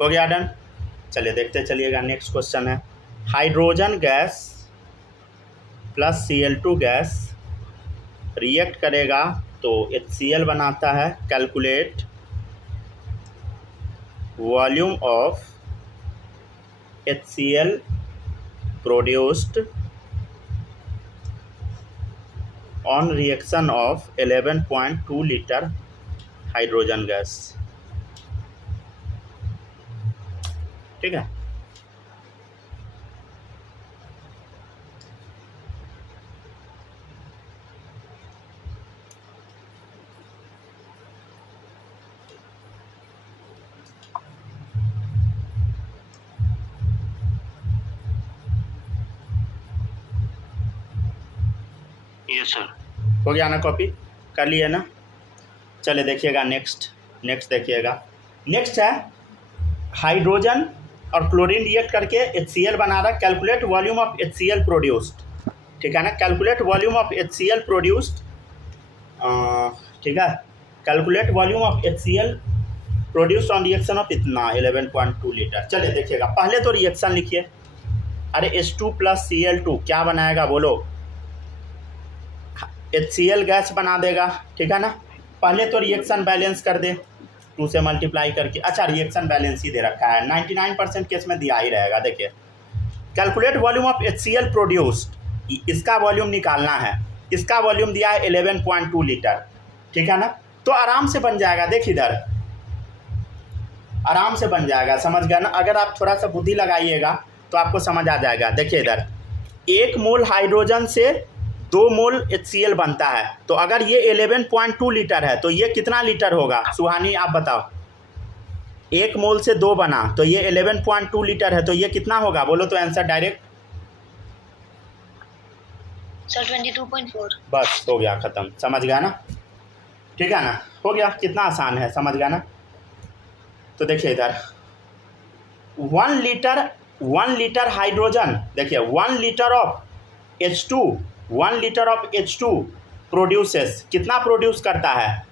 हो गया डन। चलिए देखते चलिएगा, नेक्स्ट क्वेश्चन है, hydrogen gas plus Cl2 gas react करेगा तो HCl बनाता है। Calculate volume of HCl produced on reaction of 11.2 litre hydrogen gas. ठीक है, यस सर। हो गया ना, कॉपी कर लिए ना। चलिए देखिएगा नेक्स्ट देखिएगा, नेक्स्ट है हाइड्रोजन और क्लोरीन रिएक्ट करके HCl बना रहा है। Calculate volume of HCl produced. ठीक है ना, calculate volume of HCl produced. ठीक है, calculate volume of HCl produced on reaction of इतना 11.2 लीटर। चलिए देखिएगा, पहले तो रिएक्शन लिखिए। अरे H2 + Cl2 क्या बनाएगा बोलो, HCl गैस बना देगा। ठीक है ना, पहले तो रिएक्शन बैलेंस कर दे 2 से मल्टीप्लाई करके। अच्छा रिएक्शन बैलेंस ही दे रखा है, 99% केस में दिया ही रहेगा। देखिए calculate volume of HCl produced, इसका वॉल्यूम निकालना है। इसका वॉल्यूम दिया है 11.2 लीटर, ठीक है ना। तो आराम से बन जाएगा, देख इधर आराम से बन जाएगा, समझ गया ना। अगर आप थोड़ा सा बुद्धि लगाइएगा तो आपको समझ आ जाएगा। देखिए इधर 1 मोल हाइड्रोजन से 2 मोल HCl बनता है। तो अगर ये 11.2 लीटर है तो ये कितना लीटर होगा सुहानी आप बताओ। 1 मोल से 2 बना तो ये 11.2 लीटर है, तो ये कितना होगा बोलो तो आंसर डायरेक्ट। सर 22.4। बस हो गया ख़त्म, समझ गया ना, ठीक है ना, हो गया। कितना आसान है, समझ गया ना। तो देखिए इधर 1 लीटर हाइड्रोजन, देखिए 1 litre of H2, 1 litre of H2 produces, कितना प्रोड्यूस करता है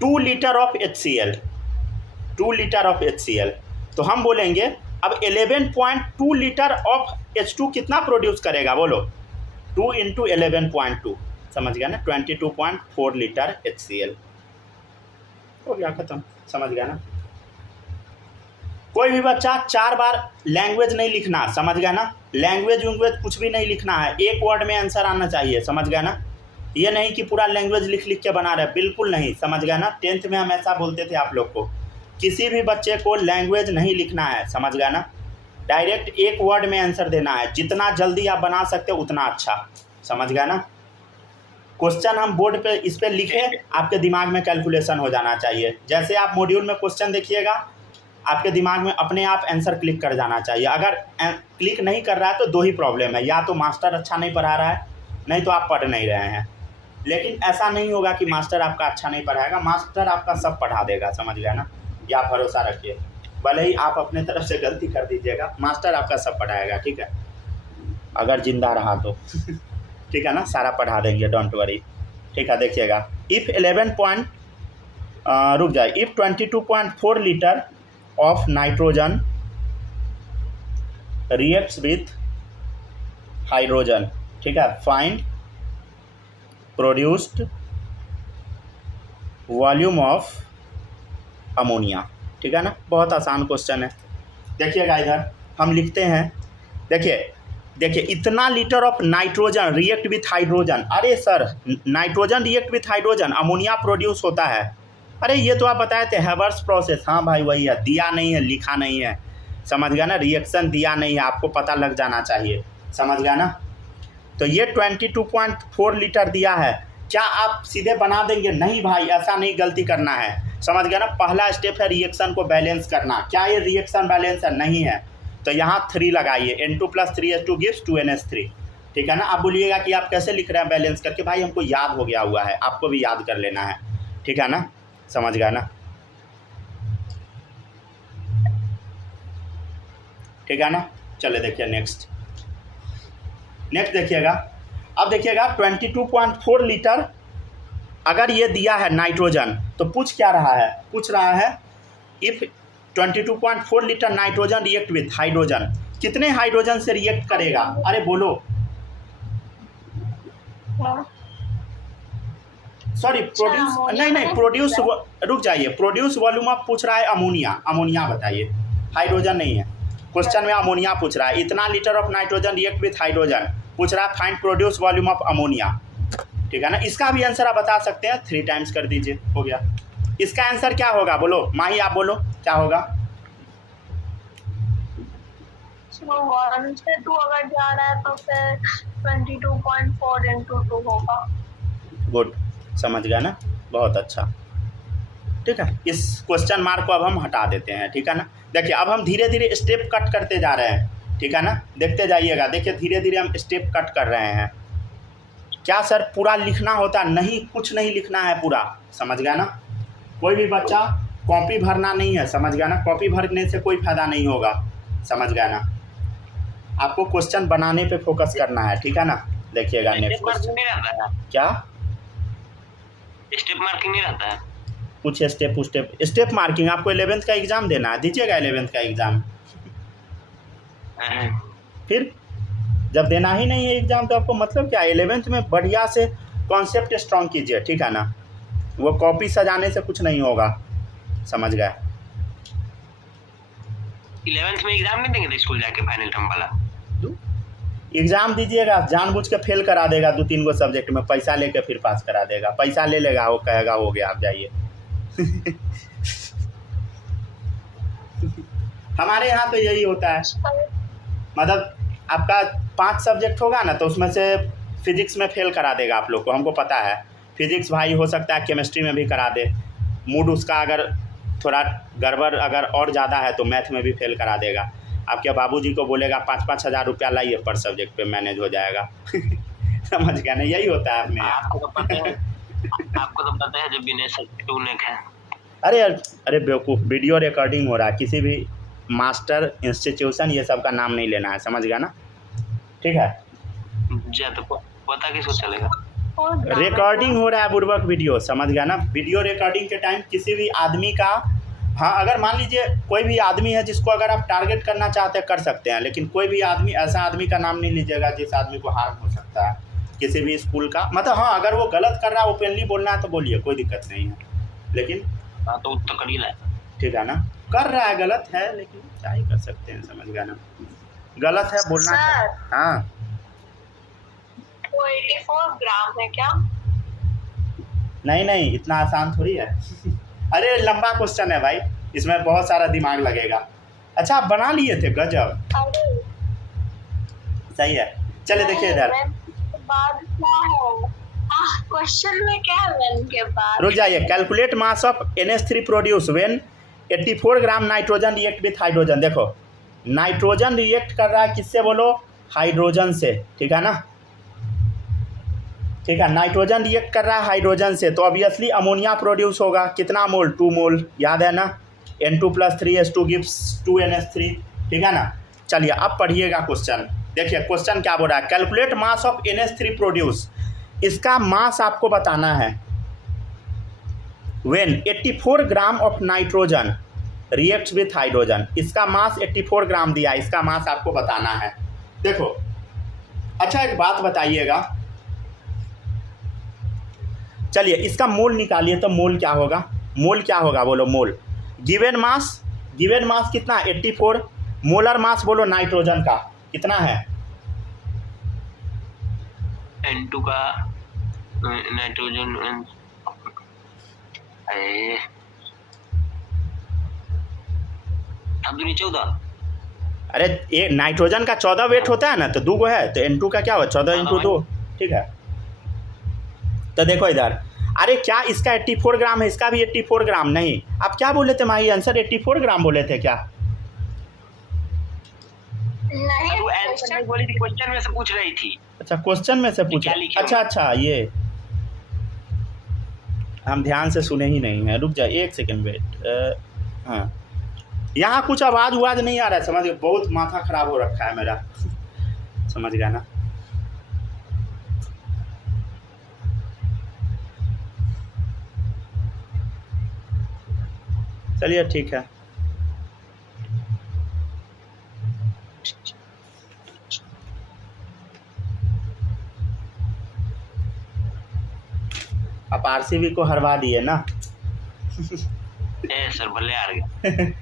2 litre of HCl, 2 litre of HCl। तो हम बोलेंगे अब 11.2 लीटर ऑफ H2 कितना प्रोड्यूस करेगा बोलो, 2 × 11.2, समझ गया ना, 22.4 लीटर HCl। हो गया ख़त्म, समझ गया ना। कोई भी बच्चा 4 बार लैंग्वेज नहीं लिखना, समझ गया ना। लैंग्वेज कुछ भी नहीं लिखना है, एक वर्ड में आंसर आना चाहिए, समझ गया ना। ये नहीं कि पूरा लैंग्वेज लिख के बना रहे, बिल्कुल नहीं, समझ गया ना। 10th में हम ऐसा बोलते थे आप लोग को, किसी भी बच्चे को लैंग्वेज नहीं लिखना है, समझ गया ना। डायरेक्ट एक वर्ड में आंसर देना है, जितना जल्दी आप बना सकते हो उतना अच्छा, समझ गया ना। क्वेश्चन हम बोर्ड पे इस पर लिखे, आपके दिमाग में कैलकुलेशन हो जाना चाहिए। जैसे आप मॉड्यूल में क्वेश्चन देखिएगा, आपके दिमाग में अपने आप आंसर क्लिक कर जाना चाहिए। अगर क्लिक नहीं कर रहा है तो 2 ही प्रॉब्लम है, या तो मास्टर अच्छा नहीं पढ़ा रहा है, नहीं तो आप पढ़ नहीं रहे हैं। लेकिन ऐसा नहीं होगा कि मास्टर आपका अच्छा नहीं पढ़ाएगा, मास्टर आपका सब पढ़ा देगा, समझ गया ना। या भरोसा रखिए, भले ही आप अपने तरफ से गलती कर दीजिएगा, मास्टर आपका सब पढ़ाएगा, ठीक है, अगर जिंदा रहा तो ठीक है ना, सारा पढ़ा देंगे, डोंट वरी, ठीक है। देखिएगा if 22.4 litre of nitrogen reacts with hydrogen, ठीक है, find produced volume of ammonia, ठीक है ना। बहुत आसान क्वेश्चन है। देखिएगा इधर हम लिखते हैं, देखिए इतना litre of nitrogen react with hydrogen. अरे sir nitrogen react with hydrogen, ammonia produce होता है। अरे ये तो आप बताए थे हैवर्स प्रोसेस, हाँ भाई वही है, दिया नहीं है, लिखा नहीं है, समझ गया ना। रिएक्शन दिया नहीं है, आपको पता लग जाना चाहिए, समझ गया ना। तो ये 22.4 लीटर दिया है, क्या आप सीधे बना देंगे? नहीं भाई, ऐसा नहीं, गलती करना है, समझ गया ना। पहला स्टेप है रिएक्शन को बैलेंस करना। क्या ये रिएक्शन बैलेंस है? नहीं है, तो यहाँ 3 लगाइए, N2 + 3H2 gives 2NH3, ठीक है ना। आप बोलिएगा कि आप कैसे लिख रहे हैं बैलेंस करके, भाई हमको याद हो गया हुआ है, आपको भी याद कर लेना है, ठीक है ना, समझ गया ना, ठीक है ना। चले देखिए नेक्स्ट देखिएगा। अब देखिएगा 22.4 लीटर अगर ये दिया है नाइट्रोजन, तो पूछ रहा है if 22.4 litre nitrogen react with hydrogen, कितने हाइड्रोजन से रिएक्ट करेगा? अरे बोलो, सॉरी प्रोड्यूस नहीं प्रोड्यूस, रुक जाइए, प्रोड्यूस वॉल्यूम ऑफ पूछ रहा है अमोनिया बताइए, हाइड्रोजन नहीं है। क्वेश्चन में अमोनिया पूछ रहा है, इतना litre of nitrogen react with hydrogen, पूछ रहा है find produce volume of ammonia, ठीक है ना। इसका भी आंसर आप बता सकते हैं, 3 टाइम्स कर दीजिए, हो गया। इसका आंसर क्या होगा बोलो, माही आप बोलो क्या होगा? 1 से 2 अगर जा रहा है तो फिर 22.4 × 2 होगा। गुड, समझ गया ना, बहुत अच्छा, ठीक है। इस क्वेश्चन मार्क को अब हम हटा देते हैं, ठीक है ना। देखिए अब हम धीरे धीरे स्टेप कट करते जा रहे हैं, ठीक है ना, देखते जाइएगा। देखिए धीरे धीरे हम स्टेप कट कर रहे हैं। क्या सर पूरा लिखना होता? नहीं, कुछ नहीं लिखना है पूरा, समझ गया ना। कोई भी बच्चा कॉपी भरना नहीं है, समझ गया ना, कॉपी भरने से कोई फायदा नहीं होगा, समझ गया ना। आपको क्वेश्चन बनाने पे फोकस करना है, ठीक है ना। देखिएगा नेक्स्ट क्वेश्चन, क्या स्टेप मार्किंग नहीं रहता है? कुछ स्टेप मार्किंग आपको 11th का एग्ज़ाम देना है, दीजिएगा 11th का एग्ज़ाम। फिर जब देना ही नहीं है एग्ज़ाम तो आपको मतलब क्या? 11th में बढ़िया से कॉन्सेप्ट स्ट्रॉन्ग कीजिए, ठीक है ना। वो कॉपी सजाने से कुछ नहीं होगा, समझ गए। 11th में एग्जाम नहीं देंगे स्कूल जाके फाइनल टर्म वाला? एग्ज़ाम दीजिएगा, जानबूझ के फेल करा देगा 2-3 गो सब्जेक्ट में, पैसा लेके फिर पास करा देगा। पैसा ले लेगा, वो कहेगा हो गया आप जाइए। हमारे यहाँ तो यही होता है, मतलब आपका 5 सब्जेक्ट होगा ना तो उसमें से फिजिक्स में फेल करा देगा आप लोग को, हमको पता है। फिजिक्स भाई हो सकता है केमिस्ट्री में भी करा दे, मूड उसका अगर थोड़ा गड़बड़ अगर और ज़्यादा है तो मैथ में भी फेल करा देगा। आपके बाबूजी को बोलेगा 5-5 हज़ार रुपया लाइए पर सब्जेक्ट पे, मैनेज हो जाएगा। समझ गया ना, यही होता है अपने यहाँ। आपको तो पता है जब बिना सब्जेक्ट है। अरे बेवकूफ़, वीडियो रिकॉर्डिंग हो रहा है, किसी भी मास्टर इंस्टीट्यूशन ये सब का नाम नहीं लेना है, समझ गया ना, ठीक है। तो पता किसको चलेगा? रिकॉर्डिंग हो रहा है बुर्बक वीडियो, समझ गया ना। वीडियो रिकॉर्डिंग के टाइम किसी भी आदमी का, हाँ अगर मान लीजिए कोई भी आदमी है जिसको अगर आप टारगेट करना चाहते हैं कर सकते हैं, लेकिन कोई भी आदमी, ऐसा आदमी का नाम नहीं लीजिएगा जिस आदमी को हार्म हो सकता है किसी भी स्कूल का। मतलब हाँ, अगर वो गलत कर रहा है, ओपनली बोलना है तो बोलिए, कोई दिक्कत नहीं है, लेकिन हाँ तो करिए ना, ठीक है ना। कर रहा है, गलत है, लेकिन क्या ही कर सकते हैं, समझ गया ना। गलत है बोलना चाहिए। हाँ 84 ग्राम है क्या? नहीं, इतना आसान थोड़ी है। अरे लंबा क्वेश्चन है भाई, इसमें बहुत सारा दिमाग लगेगा। अच्छा आप बना लिए थे, गजब, सही है। चले देखिए इधर, क्वेश्चन में क्या है के बाद? रुक जाइए। Calculate mass of NH3 produce when 84 gram nitrogen react with hydrogen. देखो नाइट्रोजन रिएक्ट कर रहा है किससे बोलो? हाइड्रोजन से, ठीक है ना, ठीक है। नाइट्रोजन रिएक्ट कर रहा है हाइड्रोजन से, तो ऑब्वियसली अमोनिया प्रोड्यूस होगा। कितना मोल? 2 मोल, याद है ना। N2+3H2 गिव्स 2NH3, ठीक है ना। चलिए अब पढ़िएगा क्वेश्चन। देखिए क्वेश्चन क्या बोल रहा है, calculate mass of NH3 produce. इसका मास आपको बताना है। When 84 gram of nitrogen reacts with hydrogen, इसका मास 84 ग्राम दिया, इसका मास आपको बताना है। देखो अच्छा एक बात बताइएगा, चलिए इसका मोल निकालिए, तो मोल क्या होगा? मोल क्या होगा बोलो? मोल गिवन मास कितना? 84। मोलर मास बोलो नाइट्रोजन का कितना है? N2 का नाइट्रोजन अब 14। अरे ये नाइट्रोजन का 14 वेट होता है ना, तो 2 गो है, तो N2 का क्या हुआ? 14 × 2, ठीक है। तो देखो इधर, अरे क्या इसका 84 ग्राम है, इसका भी 84 ग्राम? नहीं, आप क्या बोले थे माही? आंसर 84 ग्राम बोले थे क्या? नहीं, आंसर बोली थी, क्वेश्चन में से पूछ रही थी। अच्छा क्वेश्चन में से पूछा, अच्छा ये हम ध्यान से सुने ही नहीं है। रुक जा 1 सेकंड वेट। हाँ यहाँ कुछ आवाज़ नहीं आ रहा है, समझ गए। बहुत माथा खराब हो रखा है मेरा, समझ गया ना। चलिए ठीक है। आप RCB को हरवा दिए ना। सर भले हार गए।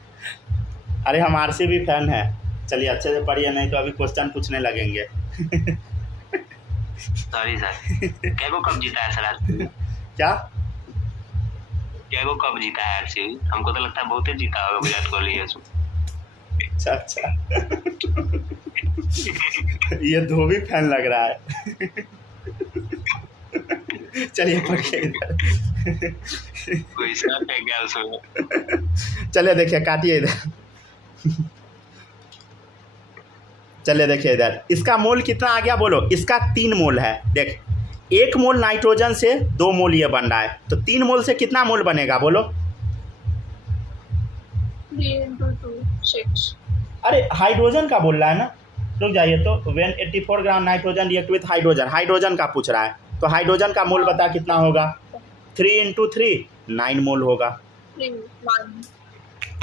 अरे हम RCB फैन है। चलिए अच्छे से पढ़िए, नहीं तो अभी क्वेश्चन पूछने लगेंगे। Sorry sir. क्या को कब जीता है सर RCB? क्या को कब जीता है RCB? हमको तो लगता है बहुत ही जीता होगा विराट कोहली। अच्छा ये धोबी फैन लग रहा है। चलिए पढ़िए। कोई शक है क्या उसमें? चलिए देखिए, काटिए इधर। चलिए देखिए इधर, इसका मोल कितना आ गया बोलो? इसका 3 मोल है। देख 1 मोल नाइट्रोजन से 2 मोल ये बन रहा है, तो 3 मोल से कितना मोल बनेगा बोलो? 3 × 2 6। अरे हाइड्रोजन का बोल रहा है ना, रुक जाइए। तो when 84 gram nitrogen react with hydrogen, hydrogen का पूछ रहा है, तो हाइड्रोजन का मोल बता कितना होगा? 3 × 3 9 मोल होगा,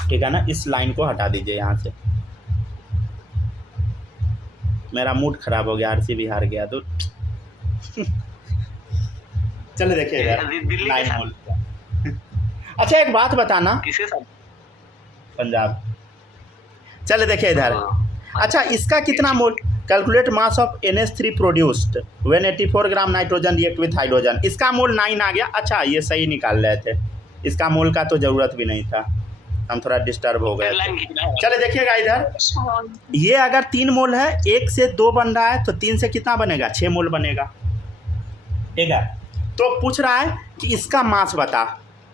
ठीक है ना। इस लाइन को हटा दीजिए यहाँ से। मेरा मूड खराब हो गया, RCB हार गया तो। चलो देखिए इधर दिल्ली के 9 साथ मोल। अच्छा एक बात बताना, किसके साथ? पंजाब। चलो देखिए इधर, अच्छा इसका कितना mole? Calculate mass of NH3 produced when 84 gram nitrogen react with hydrogen. इसका मोल 9 आ गया। अच्छा ये सही निकाल रहे थे, इसका मोल का तो ज़रूरत भी नहीं था, हम थोड़ा डिस्टर्ब हो गए थे। चलो देखिएगा इधर, ये अगर 3 मोल है, 1 से 2 बन रहा है तो 3 से कितना बनेगा? 6 मोल बनेगा, ठीक है। तो पूछ रहा है कि इसका मास बता।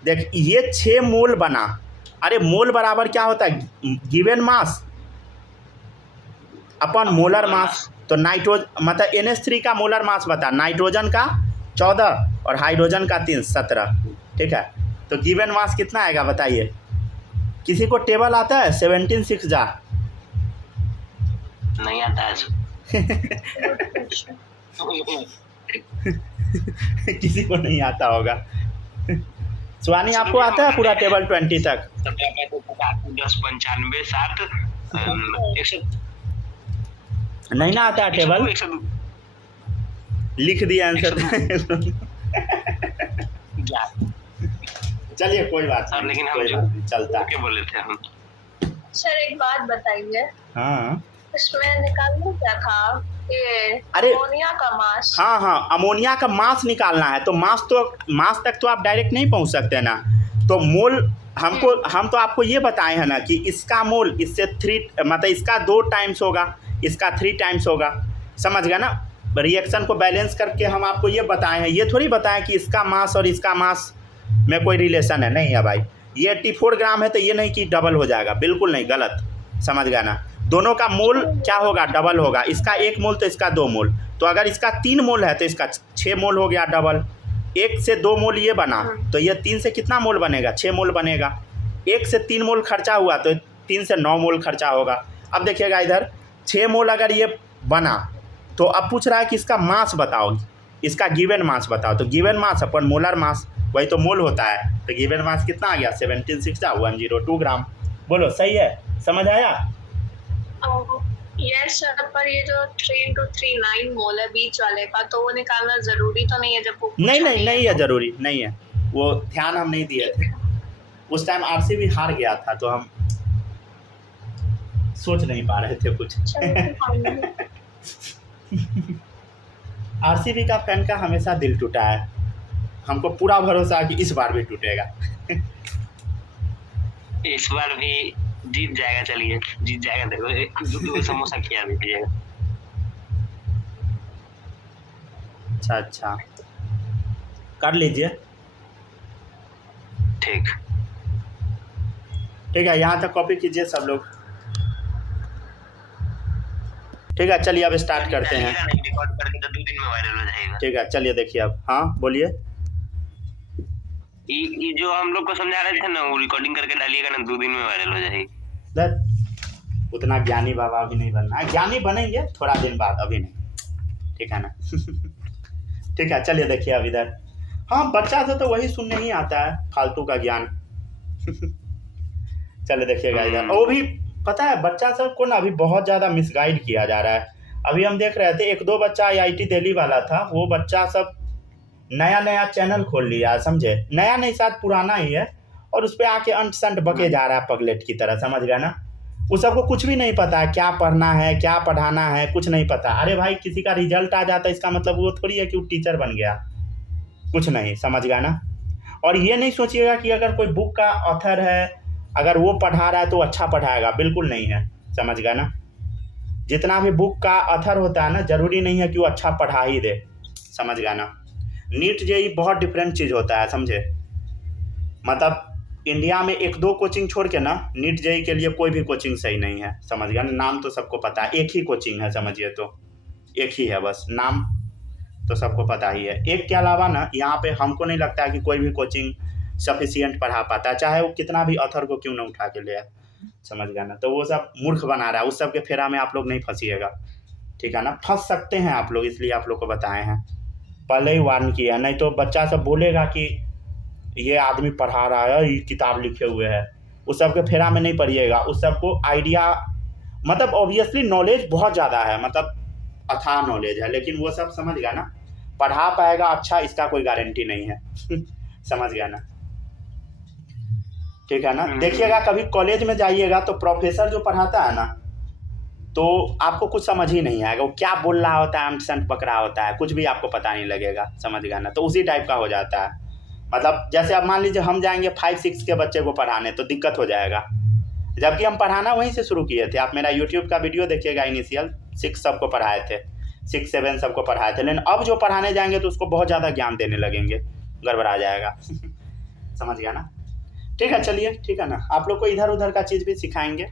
देख ये 6 मोल बना, अरे मोल बराबर क्या होता है? गिवन मास अपन मोलर मास। तो नाइट्रोजन मतलब NH3 का मोलर मास बता, नाइट्रोजन का 14 और हाइड्रोजन का 3 17, ठीक है। तो गिवन मास कितना आएगा बताइए? किसी को टेबल आता है? 17 6 जा नहीं आता है। किसी को नहीं आता होगा। सुहानी आपको आता है पूरा टेबल 20 तक? 10 95 7 नहीं ना आता है टेबल? लिख दिया आंसर। चलिए कोई बात सर नहीं, लेकिन हम कोई बात नहीं, चलता है। क्या बोले थे हम? सर एक बात बताइए, हाँ इसमें निकालना क्या था? ये अरे अमोनिया का मास। हाँ हाँ, अमोनिया का मास निकालना है। तो मास तक तो आप डायरेक्ट नहीं पहुंच सकते ना। तो मोल हम तो आपको ये बताए हैं ना कि इसका मोल इससे 3 मतलब इसका 2 टाइम्स होगा, इसका 3 टाइम्स होगा, समझ गया ना। रिएक्शन को बैलेंस करके हम आपको ये बताए हैं, ये थोड़ी बताएं कि इसका मास और इसका मास में कोई रिलेशन है, नहीं है भाई। ये 84 ग्राम है तो ये नहीं कि डबल हो जाएगा, बिल्कुल नहीं, गलत, समझ गया ना। दोनों का मोल क्या होगा? डबल होगा। इसका 1 मोल तो इसका 2 मोल। तो अगर इसका 3 मोल है तो इसका 6 मोल हो गया डबल। 1 से 2 मोल ये बना तो ये 3 से कितना मोल बनेगा? 6 मोल बनेगा। 1 से 3 मोल खर्चा हुआ तो 3 से 9 मोल खर्चा होगा। अब देखिएगा इधर 6 मोल अगर ये बना तो अब पूछ रहा है कि इसका मास बताओ, इसका गिवन मास बताओ। तो गिवन मास अपन मोलर मास, वही तो मोल होता है। तो गिवन मास कितना आ गया? 17 6 102 ग्राम। बोलो सही है, समझ आया? यस सर, पर ये जो 3 into 3 9 मोल है बीच वाले का, तो वो निकालना जरूरी तो नहीं है जब वो नहीं है, जरूरी नहीं है, वो ध्यान हम नहीं दिए थे उस टाइम। RCB हार गया था तो हम सोच नहीं पा रहे थे कुछ। RCB का फैन का हमेशा दिल टूटा है, हमको पूरा भरोसा है कि इस बार भी टूटेगा। इस बार भी जीत जाएगा, चलिए जीत जाएगा। देखो 2 समोसा खिला दीजिएगा। अच्छा कर लीजिए, ठीक है। यहाँ तक कॉपी कीजिए सब लोग, ठीक है। चलिए अब स्टार्ट करते हैं। रिकॉर्ड करके तो 2 दिन में वायरल हो जाएगा। ठीक है, चलिए देखिए अब। हाँ बोलिए। ये जो हम लोग को समझा रहे थे ना, वो रिकॉर्डिंग करके डालिएगा ना, 2 दिन में वायरल हो जाएगी। उतना ज्ञानी बाबा अभी नहीं बनना है, ज्ञानी बनेंगे थोड़ा दिन बाद, अभी नहीं, ठीक है ना। ठीक है, चलिए देखिए अब इधर। हाँ बच्चा से तो वही सुनने ही आता है, फालतू का ज्ञान। चलिए देखिएगा इधर। वो भी पता है बच्चा सब को ना अभी बहुत ज़्यादा मिसगाइड किया जा रहा है। अभी हम देख रहे थे 1-2 बच्चा IIT दिल्ली वाला था, वो बच्चा सब नया चैनल खोल लिया, समझे। नया नहीं, शायद पुराना ही है, और उस पर आके अंट संट बके जा रहा है पगलेट की तरह, समझ गया ना। उस सबको कुछ भी नहीं पता है, क्या पढ़ना है क्या पढ़ाना है, कुछ नहीं पता। अरे भाई किसी का रिजल्ट आ जाता है इसका मतलब वो थोड़ी है कि वो टीचर बन गया, कुछ नहीं, समझ गया ना। और ये नहीं सोचिएगा कि अगर कोई बुक का ऑथर है, अगर वो पढ़ा रहा है तो अच्छा पढ़ाएगा, बिल्कुल नहीं है, समझ गया ना। जितना भी बुक का ऑथर होता है ना, ज़रूरी नहीं है कि वो अच्छा पढ़ा ही दे, समझ गया ना। नीट JEE बहुत डिफरेंट चीज़ होता है, समझे। मतलब इंडिया में 1-2 कोचिंग छोड़ के ना नीट JEE के लिए कोई भी कोचिंग सही नहीं है, समझ गया। नाम तो सबको पता है, एक ही कोचिंग है, समझिए, तो एक ही है बस, नाम तो सबको पता ही है। एक के अलावा ना यहाँ पे हमको नहीं लगता है कि कोई भी कोचिंग सफिशिएंट पढ़ा पाता है, चाहे वो कितना भी ऑथर को क्यों ना उठा के ले आए, समझ गया ना। तो वो सब मूर्ख बना रहा है, उस सब के फेरा में आप लोग नहीं फंसिएगा, ठीक है ना। फंस सकते हैं आप लोग, इसलिए आप लोग को बताए हैं, पहले ही वार्न किया है। नहीं तो बच्चा सब बोलेगा कि ये आदमी पढ़ा रहा है, ये किताब लिखे हुए है, उस सब के फेरा में नहीं पढ़िएगा। उस सबको आइडिया मतलब ऑब्वियसली नॉलेज बहुत ज़्यादा है, मतलब अथाह नॉलेज है, लेकिन वो सब समझ गया ना, पढ़ा पाएगा अच्छा, इसका कोई गारंटी नहीं है। समझ गया ना? ठीक है ना? देखिएगा कभी कॉलेज में जाइएगा तो प्रोफेसर जो पढ़ाता है ना, तो आपको कुछ समझ ही नहीं आएगा, वो क्या बोल रहा होता है, अंट पक रहा होता है, कुछ भी आपको पता नहीं लगेगा। समझ गया ना? तो उसी टाइप का हो जाता है। मतलब जैसे अब मान लीजिए हम जाएंगे 5-6 के बच्चे को पढ़ाने तो दिक्कत हो जाएगा, जबकि हम पढ़ाना वहीं से शुरू किए थे। आप मेरा यूट्यूब का वीडियो देखिएगा, इनिशियल 6 सबको पढ़ाए थे, 6-7 सबको पढ़ाए थे। लेकिन अब जो पढ़ाने जाएंगे तो उसको बहुत ज़्यादा ज्ञान देने लगेंगे, गड़बड़ा जाएगा। समझ गया ना? ठीक है, चलिए, ठीक है ना? आप लोग को इधर उधर का चीज़ भी सिखाएंगे,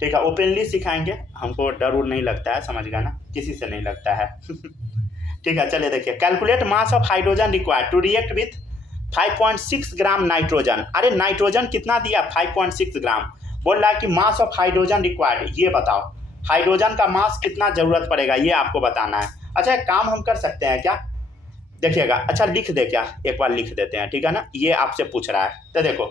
ठीक है, ओपनली सिखाएंगे, हमको डर उर नहीं लगता है। समझ गया ना? किसी से नहीं लगता है। ठीक है, चलिए देखिए, calculate mass of hydrogen required to react with 5.6 gram nitrogen. अरे नाइट्रोजन कितना दिया? 5.6 ग्राम। बोल रहा है कि मास ऑफ हाइड्रोजन रिक्वायर्ड, ये बताओ हाइड्रोजन का मास कितना जरूरत पड़ेगा, ये आपको बताना है। अच्छा, एक काम हम कर सकते हैं क्या? देखिएगा, अच्छा लिख दे क्या, एक बार लिख देते हैं, ठीक है ना? ये आपसे पूछ रहा है, तो देखो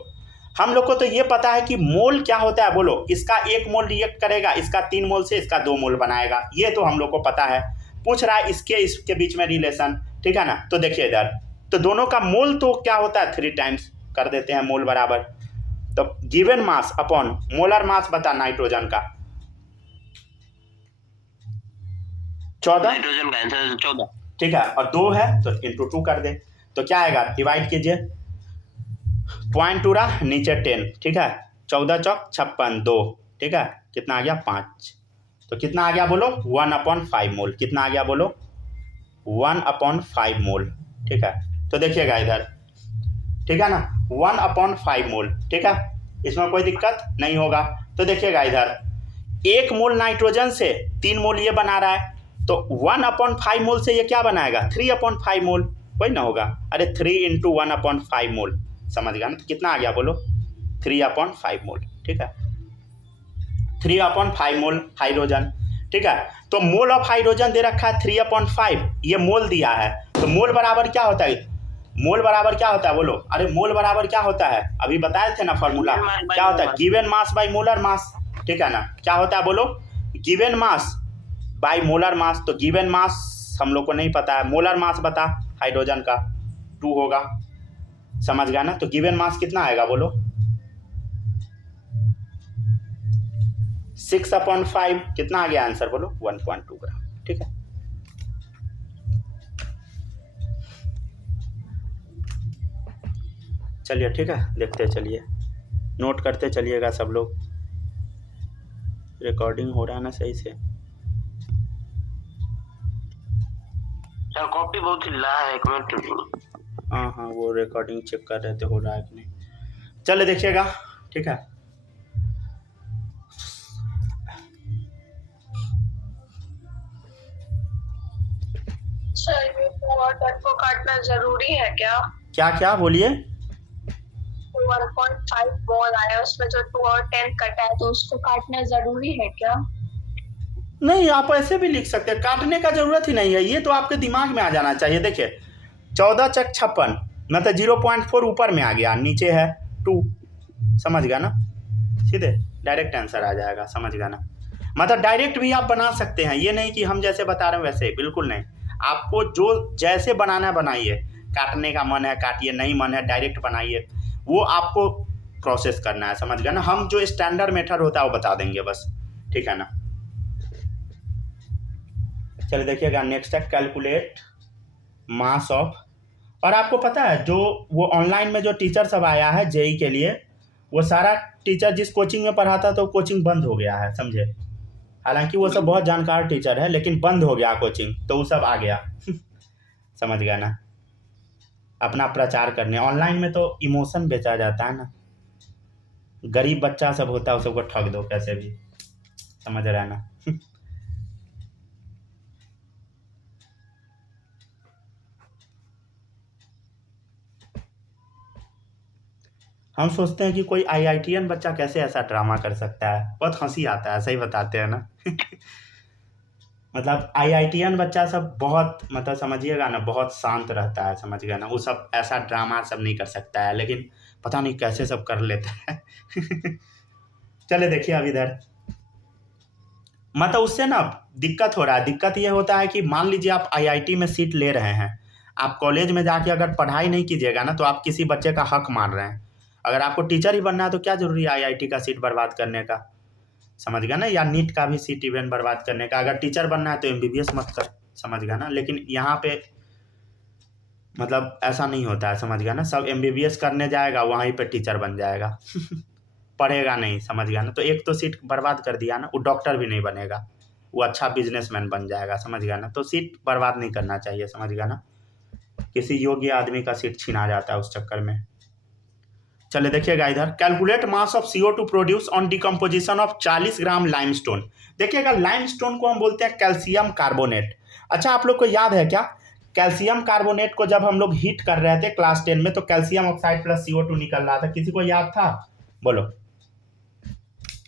हम लोग को तो ये पता है कि मोल क्या होता है। बोलो, इसका 1 मोल रिएक्ट करेगा, इसका 3 मोल से इसका 2 मोल बनाएगा, ये तो हम लोग को पता है। पूछ रहा है इसके बीच में रिलेशन, ठीक है ना? तो देखिए इधर, तो दोनों का मोल तो क्या होता है, 3 टाइम्स कर देते हैं मोल बराबर। तो given mass upon molar mass बता नाइट्रोजन का 14, नाइट्रोजन का आंसर 14, ठीक है, और 2 है तो इंटू 2 कर दे, तो क्या आएगा, डिवाइड कीजिए, 0.2 रहा नीचे 10, ठीक है, 14 चौक 56, 2, ठीक है, कितना आ गया 5, तो कितना आ गया बोलो 1/5 मोल। कितना आ गया बोलो 1/5 मोल, ठीक है। तो देखिएगा इधर, ठीक है ना, 1/5 मोल, ठीक है, इसमें कोई दिक्कत नहीं होगा। तो देखिएगा इधर 1 मोल नाइट्रोजन से 3 मोल ये बना रहा है, तो 1/5 मोल से ये क्या बनाएगा 3/5 मोल, कोई ना होगा, अरे 3 × 1/5 मोल, समझ गया ना? तो कितना आ गया बोलो 3/5 मोल, ठीक है, 3/5 मोल हाइड्रोजन, ठीक है। तो मोल ऑफ हाइड्रोजन दे रखा है 3/5, ये मोल दिया है, तो मोल बराबर क्या होता है, मोल बराबर क्या होता है बोलो, अरे मोल बराबर क्या होता है, अभी बताए थे ना फॉर्मूला, क्या होता है given mass by molar mass, ठीक है ना, क्या होता है बोलो given mass by molar mass. तो गिवन मास हम लोग को नहीं पता है, मोलर मास बता हाइड्रोजन का 2 होगा, समझ गया ना? तो गिवन मास कितना आएगा बोलो 6/5, कितना आ गया आंसर बोलो 1.2 ग्राम, ठीक है। चलिए ठीक है, देखते चलिए, नोट करते चलिएगा सब लोग, रिकॉर्डिंग हो रहा है ना सही से? सर कॉपी बहुत हिला है, एक मिनट। हाँ, वो रिकॉर्डिंग चेक कर रहे थे हो रहा है कि नहीं। चलिए देखिएगा, ठीक है, सर ये 2 और 10 को काटना जरूरी है क्या? क्या क्या बोलिए? 1.5 मोल आया, उसमें जो 2 और 10 कटा है तो उसको काटना जरूरी है क्या? नहीं, आप ऐसे भी लिख सकते हैं, काटने का जरूरत ही नहीं है, ये तो आपके दिमाग में आ जाना चाहिए। देखिए 14 × 56 मतलब 0.4 ऊपर में आ गया, नीचे है 2, समझ गया ना? सीधे डायरेक्ट आंसर आ जाएगा, समझ गया ना? मतलब डायरेक्ट भी आप बना सकते हैं, ये नहीं कि हम जैसे बता रहे हैं वैसे, बिल्कुल नहीं, आपको जो जैसे बनाना है बनाइए, काटने का मन है काटिए, नहीं मन है डायरेक्ट बनाइए, वो आपको प्रोसेस करना है, समझ गया ना? हम जो स्टैंडर्ड मेथड होता है वो बता देंगे बस, ठीक है ना? चलिए देखिएगा, नेक्स्ट है कैलकुलेट मास ऑफ। और आपको पता है जो वो ऑनलाइन में जो टीचर सब आया है जेई के लिए, वो सारा टीचर जिस कोचिंग में पढ़ाता था वो कोचिंग बंद हो गया है, समझे? हालांकि वो सब बहुत जानकार टीचर है, लेकिन बंद हो गया कोचिंग, तो वो सब आ गया। समझ गया ना? अपना प्रचार करने। ऑनलाइन में तो इमोशन बेचा जाता है ना, गरीब बच्चा सब होता है उस सबको ठग दो कैसे भी, समझ रहा है ना? हम सोचते हैं कि कोई IITian बच्चा कैसे ऐसा ड्रामा कर सकता है, बहुत हंसी आता है, सही बताते हैं ना? मतलब IITian बच्चा सब बहुत, मतलब समझिएगा ना, बहुत शांत रहता है, समझ गया ना? वो सब ऐसा ड्रामा सब नहीं कर सकता है, लेकिन पता नहीं कैसे सब कर लेता है। चले देखिए अब इधर मतलब उससे ना दिक्कत हो रहा है। दिक्कत ये होता है कि मान लीजिए आप आईआईटी में सीट ले रहे हैं, आप कॉलेज में जाके अगर पढ़ाई नहीं कीजिएगा ना तो आप किसी बच्चे का हक मार रहे हैं। अगर आपको टीचर ही बनना है तो क्या जरूरी है आईआईटी का सीट बर्बाद करने का, समझ गया ना, या नीट का भी सीट इवन बर्बाद करने का। अगर टीचर बनना है तो एमबीबीएस मत कर, समझ गया ना। लेकिन यहाँ पे मतलब ऐसा नहीं होता है, समझ गया ना। सब एमबीबीएस करने जाएगा, वहीं पे टीचर बन जाएगा पढ़ेगा नहीं, समझ गया ना। तो एक तो सीट बर्बाद कर दिया ना, वो डॉक्टर भी नहीं बनेगा, वो अच्छा बिजनेसमैन बन जाएगा, समझ गया ना। तो सीट बर्बाद नहीं करना चाहिए, समझ गया ना। किसी योग्य आदमी का सीट छीना जाता है उस चक्कर में। चले देखिएगा इधर, calculate mass of CO2 produce on decomposition of 40 gram limestone. देखिएगा लाइमस्टोन को हम बोलते हैं कैल्शियम कार्बोनेट। अच्छा आप लोग को याद है क्या, कैल्शियम कार्बोनेट को जब हम लोग हीट कर रहे थे क्लास 10 में तो कैल्शियम ऑक्साइड प्लस CO2 निकल रहा था, किसी को याद था, बोलो।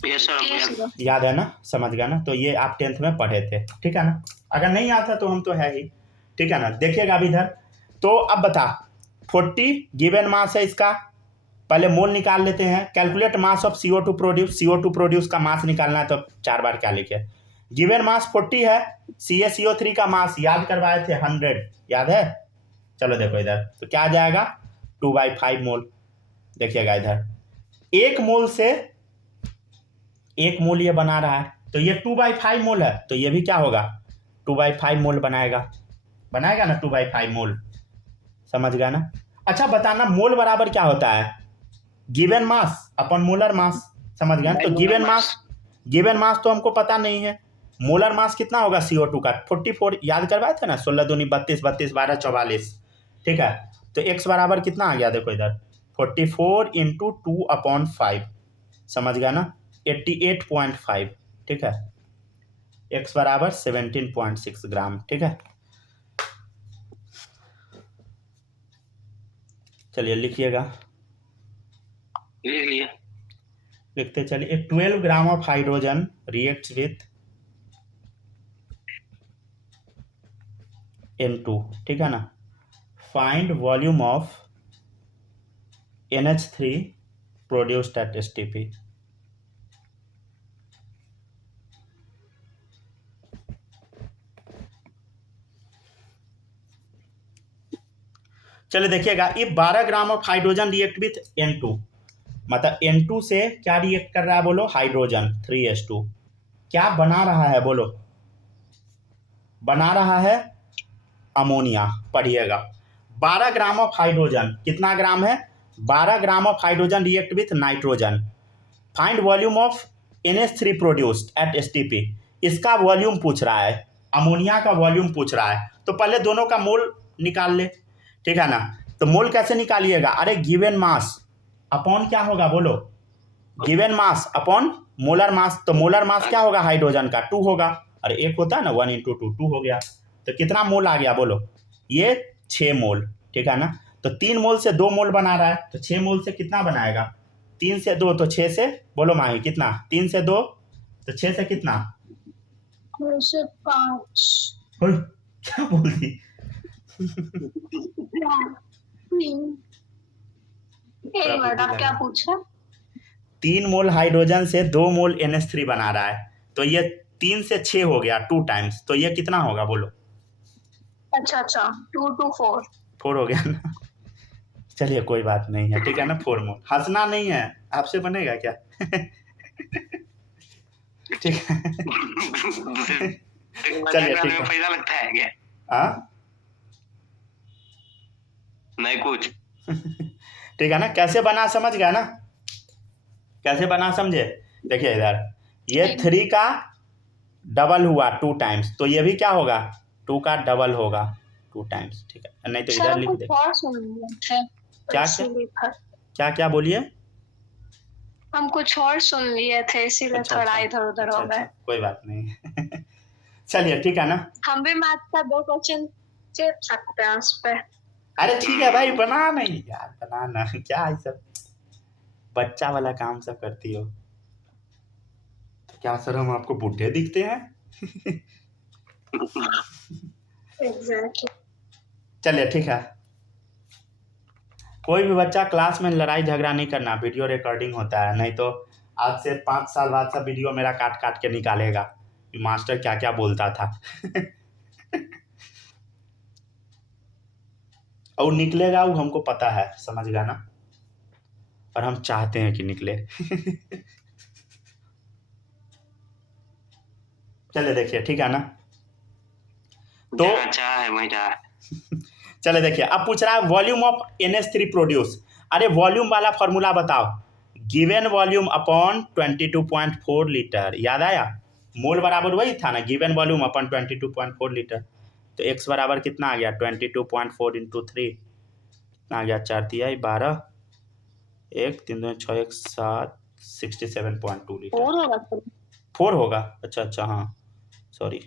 यस सर, याद है ना, समझ गया ना। तो ये आप 10th में पढ़े थे, ठीक है ना। अगर नहीं याद था तो हम तो है ही, ठीक है ना। देखिएगा अब इधर, तो अब बता 40 गिवन मास है इसका, पहले मोल निकाल लेते हैं। Calculate mass of CO2 produce, CO2 produce का मास निकालना है तो 4 बार क्या लिखे। गिवन मास 40 है, CaCO3 का मास याद करवाए थे 100, याद है। चलो देखो इधर, तो क्या आ जाएगा 2/5 मोल। देखिएगा इधर, एक मोल ये बना रहा है तो ये 2/5 मोल है, तो ये भी क्या होगा 2/5 मोल बनाएगा ना 2/5 मोल, समझ गया ना। अच्छा बताना मोल बराबर क्या होता है, गिवन मास अपन मोलर मास, समझ गया। तो गिवन मास तो हमको पता नहीं है, मोलर मास कितना होगा CO2 का 44, याद करवाए थे ना, 16 दूनी 32, 32 12 44, ठीक है। तो x बराबर कितना आ गया, देखो इधर 44 × 2/5, समझ गया ना, 88.5, ठीक है। x बराबर 17.6 ग्राम, ठीक है। चलिए लिखिएगा, लिखते चलिए। 12 gram of hydrogen reacts with N2, ठीक है ना। Find volume of NH3 produced at STP। चलिए देखिएगा, ये 12 gram of hydrogen react with N2, मतलब N2 से क्या रिएक्ट कर रहा है बोलो, हाइड्रोजन 3H2 क्या बना रहा है बोलो, बना रहा है अमोनिया। पढ़िएगा 12 ग्राम ऑफ हाइड्रोजन, कितना ग्राम है 12 gram of hydrogen react with nitrogen. Find volume of NH3 produced at STP। इसका वॉल्यूम पूछ रहा है, अमोनिया का वॉल्यूम पूछ रहा है, तो पहले दोनों का मोल निकाल ले, ठीक है ना। तो मोल कैसे निकालिएगा, अरे गिवन मास अपॉन क्या होगा बोलो, given mass upon molar mass. तो मोलर मास क्या होगा हाइड्रोजन का 2 होगा, अरे एक होता है ना 1 × 2, 2 हो गया। तो कितना मोल आ गया बोलो, ये 6 मोल, ठीक है ना। तो 3 मोल से 2 मोल बना रहा है, तो 6 मोल से कितना बनाएगा, 3 से 2 तो 6 से, बोलो माही कितना, 3 से 2 तो 6 से कितना, 5। क्या बोल दी एक मिनट, आप क्या पूछे। 3 मोल हाइड्रोजन से 2 मोल NH3 बना रहा है, तो ये 3 से 6 हो गया 2 टाइम्स, तो ये कितना होगा बोलो। अच्छा 2 to 4 हो गया ना। चलिए कोई बात नहीं है, ठीक है ना। 4 मोल, हंसना नहीं है, आपसे बनेगा क्या ठीक है चलिए ठीक है, पैसा लगता है क्या, हाँ नहीं कुछ ठीक है ना। कैसे बना समझ गया ना, कैसे बना समझे। देखिए इधर ये 3 का डबल हुआ 2 टाइम्स, तो ये भी क्या होगा 2 का डबल होगा 2 टाइम्स, ठीक है। नहीं तो इधर लिख दे, क्या क्या बोलिए, हम कुछ और सुन लिए थे इसीलिए थोड़ा इधर उधर हो गए। कोई बात नहीं चलिए ठीक है ना। हम भी मैथ का 2 क्वेश्चन चेप सकते हैं उस पे। अरे ठीक है भाई, बना नहीं यार, बनाना क्या है, सब बच्चा वाला काम सब करती हो, तो क्या सर हम आपको बूढ़े दिखते हैं एग्जैक्टली। चलिए ठीक है, कोई भी बच्चा क्लास में लड़ाई झगड़ा नहीं करना, वीडियो रिकॉर्डिंग होता है, नहीं तो आज से 5 साल बाद सब वीडियो मेरा काट काट के निकालेगा, मास्टर क्या क्या बोलता था। और निकलेगा वो हमको पता है, समझ गया ना, और हम चाहते हैं कि निकले। चले देखिए, ठीक है ना। तो अच्छा है वही रहा। चले देखिए, अब पूछ रहा है वॉल्यूम ऑफ NH3 प्रोड्यूस। अरे वॉल्यूम वाला फॉर्मूला बताओ, गिवन वॉल्यूम अपॉन 22.4 लीटर, याद आया? मोल बराबर वही था ना, गिवन वॉल्यूम अपॉन 22.4 लीटर। तो x बराबर कितना आ गया, 22.4 इंटू 3 कितना आ गया, 4 तिया 12, 1 3 2 6 1 7, 67.2 लीटर। 4 होगा, अच्छा हाँ सॉरी।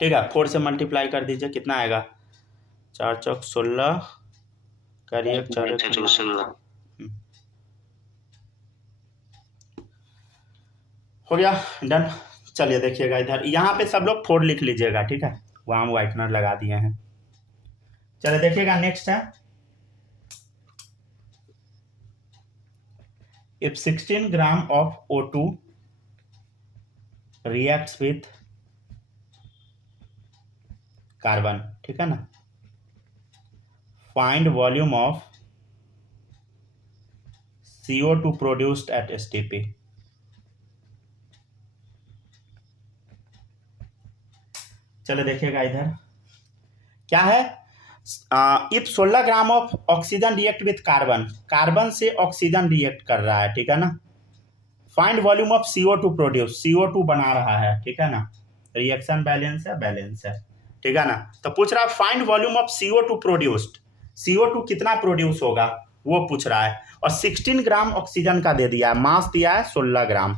ठीक है, 4 से मल्टीप्लाई कर दीजिए, कितना आएगा, 4 चौक 16 करिए, 4 हो गया, डन। चलिए देखिएगा इधर, यहाँ पे सब लोग 4 लिख लीजिएगा, ठीक है, वहाँ हम व्हाइटनर लगा दिए हैं। चलिए देखिएगा, नेक्स्ट है, if 16 gram of O2 reacts with carbon, ठीक है ना, find volume of CO2 produced at STP। चलो देखिएगा इधर क्या है, if 16 gram of oxygen react with carbon, carbon से ऑक्सीजन रिएक्ट कर रहा है, ठीक है ना, find volume of CO2 produce, CO2 बना रहा है, ठीक है ना, रिएक्शन बैलेंस है, ठीक है ना। तो पूछ रहा है find volume of CO2 produced, CO2 कितना प्रोड्यूस होगा वो पूछ रहा है, और 16 ग्राम ऑक्सीजन का दे दिया है, मास दिया है 16 ग्राम,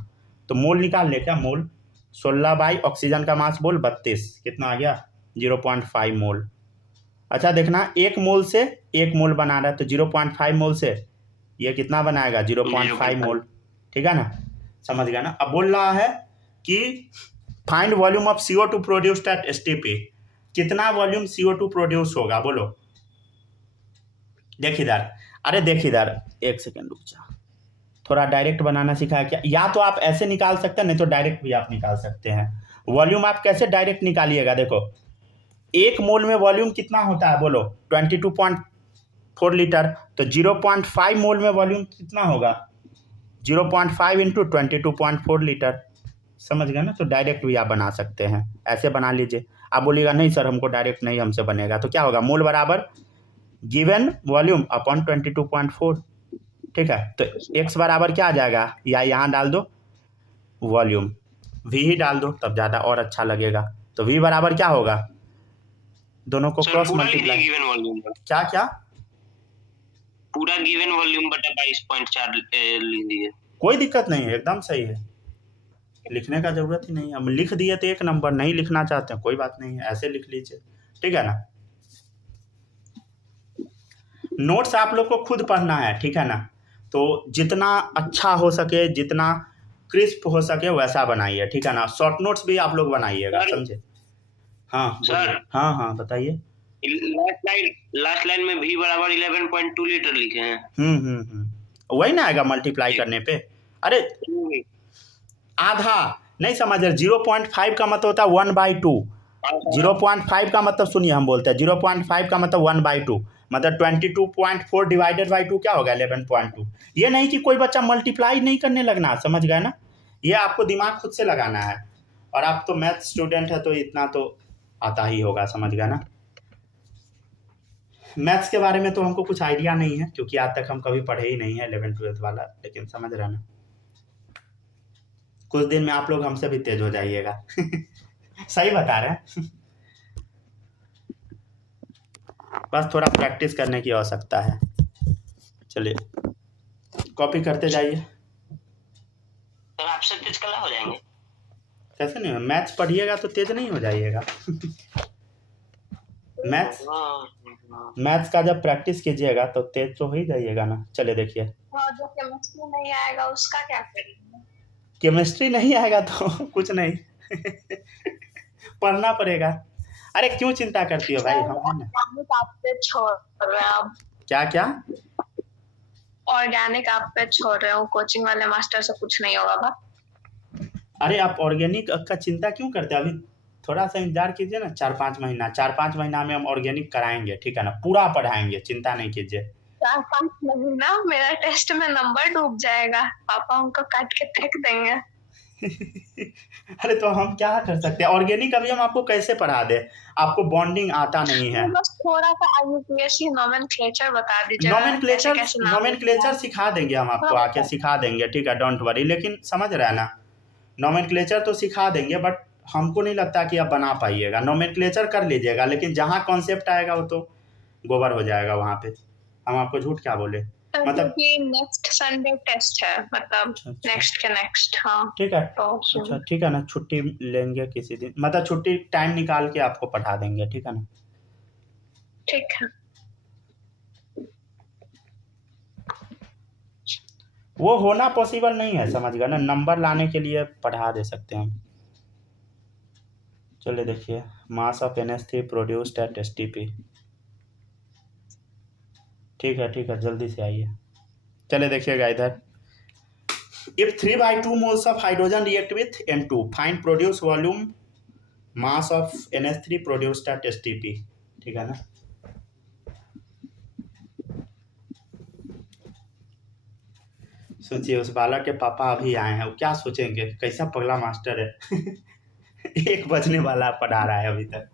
तो मोल निकाल ले क्या, मोल 16 बाई ऑक्सीजन का मास बोल 32, कितना आ गया 0.5 मोल। अच्छा देखना, 1 मोल से 1 मोल बना रहा है, तो 0.5 मोल से ये कितना बनाएगा, 0.5 मोल, ठीक है ना, समझ गया ना। अब बोल रहा है कि find volume of CO2 produced at STP, कितना वॉल्यूम CO2 प्रोड्यूस होगा बोलो। देख इधर, अरे देख इधर, एक सेकेंड रुक जा, थोड़ा डायरेक्ट बनाना सीखा है क्या, या तो आप ऐसे निकाल सकते हैं, नहीं तो डायरेक्ट भी आप निकाल सकते हैं। वॉल्यूम आप कैसे डायरेक्ट निकालिएगा, देखो 1 मोल में वॉल्यूम कितना होता है बोलो, 22.4 लीटर, तो 0.5 मोल में वॉल्यूम कितना होगा, 0.5 इंटू 22.4 लीटर, समझ गए ना। तो डायरेक्ट भी आप बना सकते हैं, ऐसे बना लीजिए। आप बोलिएगा नहीं सर हमको डायरेक्ट नहीं हमसे बनेगा, तो क्या होगा, मोल बराबर गिवन वॉल्यूम अपॉन 22.4, ठीक है। तो x बराबर क्या आ जाएगा, या यहाँ डाल दो वॉल्यूम, v ही डाल दो, तब ज़्यादा और अच्छा लगेगा। तो v बराबर क्या होगा, दोनों को क्रॉस मल्टीप्लाई, क्या क्या पूरा गिवन वॉल्यूम बटा 22.4 लिख दिए, कोई दिक्कत नहीं है, एकदम सही है, लिखने का जरूरत ही नहीं, हम लिख दिए तो 1 नंबर, नहीं लिखना चाहते हैं कोई बात नहीं है, ऐसे लिख लीजिए, ठीक है ना। नोट्स आप लोग को खुद पढ़ना है, ठीक है ना, तो जितना अच्छा हो सके, जितना क्रिस्प हो सके वैसा बनाइए, ठीक है ना। शॉर्ट नोट्स भी आप लोग बनाइएगा, समझे। हाँ सर, हाँ बताइए। लास्ट लाइन में v बराबर 11.2 लीटर लिखे हैं। वही ना आएगा मल्टीप्लाई करने पे, अरे आधा नहीं समझ रहे, 0.5 का मतलब होता है 1/2, 0.5 का मतलब सुनिए हम बोलते हैं, 0.5 का मतलब 1/2, मतलब 22.4 डिवाइडेड बाई 2 क्या होगा 11.2। ये नहीं कि कोई बच्चा मल्टीप्लाई नहीं करने लगना, समझ गए ना, ये आपको दिमाग खुद से लगाना है, और आप तो मैथ स्टूडेंट है तो इतना तो आता ही होगा, समझ गए ना। मैथ्स के बारे में तो हमको कुछ आइडिया नहीं है, क्योंकि आज तक हम कभी पढ़े ही नहीं है 11th-12th वाला, लेकिन समझ रहे ना, कुछ दिन में आप लोग हमसे भी तेज हो जाइएगा। सही बता रहे हैं। बस थोड़ा प्रैक्टिस करने की आवश्यकता है। चलिए कॉपी करते जाइए। सर आपसे तेज कला हो जाएंगे, कैसे नहीं, मैथ्स पढ़िएगा तो तेज नहीं हो जाइएगा। मैथ्स का जब प्रैक्टिस कीजिएगा तो तेज तो हो ही जाइएगा ना। चलिए देखिए, जो केमिस्ट्री नहीं आएगा उसका क्या करेंगे, केमिस्ट्री नहीं आएगा तो कुछ नहीं, पढ़ना पड़ेगा। अरे क्यों चिंता करती हो भाई, हम हैं ना। आपसे छोड़ रहे हैं, क्या क्या ऑर्गेनिक आप पे छोड़ रहे हो, कोचिंग वाले मास्टर से कुछ नहीं होगा बा। अरे आप ऑर्गेनिक का चिंता क्यों करते हैं? अभी थोड़ा सा इंतजार कीजिए ना, 4-5 महीना में हम ऑर्गेनिक कराएंगे, ठीक है ना, पूरा पढ़ाएंगे, चिंता नहीं कीजिए। 4-5 महीना मेरा टेस्ट में नंबर डूब जाएगा, पापा उनको काट के फेंक देंगे। अरे तो हम क्या कर सकते हैं? ऑर्गेनिक अभी हम आपको कैसे पढ़ा दे? आपको बॉन्डिंग आता नहीं है। बस थोड़ा सा IUPAC नोमेनक्लेचर बता दीजिए। नोमेनक्लेचर सिखा देंगे हम आपको, आके सिखा देंगे, ठीक है, डोंट वरी। लेकिन समझ रहे हैं ना, नोमेनक्लेचर तो सिखा देंगे, बट हमको नहीं लगता कि आप बना पाइएगा। नोमेनक्लेचर कर लीजिएगा, लेकिन जहाँ कॉन्सेप्ट आएगा वो तो गोबर हो जाएगा वहाँ पे। हम आपको झूठ क्या बोले? मतलब नेक्स्ट संडे टेस्ट है, मतलब नेक्स्ट के नेक्स्ट। हाँ ठीक है, तो अच्छा ठीक है ना, छुट्टी लेंगे किसी दिन, मतलब छुट्टी टाइम निकाल के आपको पढ़ा देंगे, ठीक है ना। ठीक है। वो होना पॉसिबल नहीं है, समझ गए ना, नंबर लाने के लिए पढ़ा दे सकते हैं हम। चलिए देखिए, मास of NH3 produced at STP। ठीक है, जल्दी से आइए। चलिए देखिएगा इधर, if 3/2 moles of hydrogen react with N2, find produce volume mass of NH3 produced at STP, ठीक है ना। सोचिए उस बालक के पापा अभी आए हैं, वो क्या सोचेंगे, कैसा पगला मास्टर है। 1 बजने वाला पढ़ा रहा है अभी तक।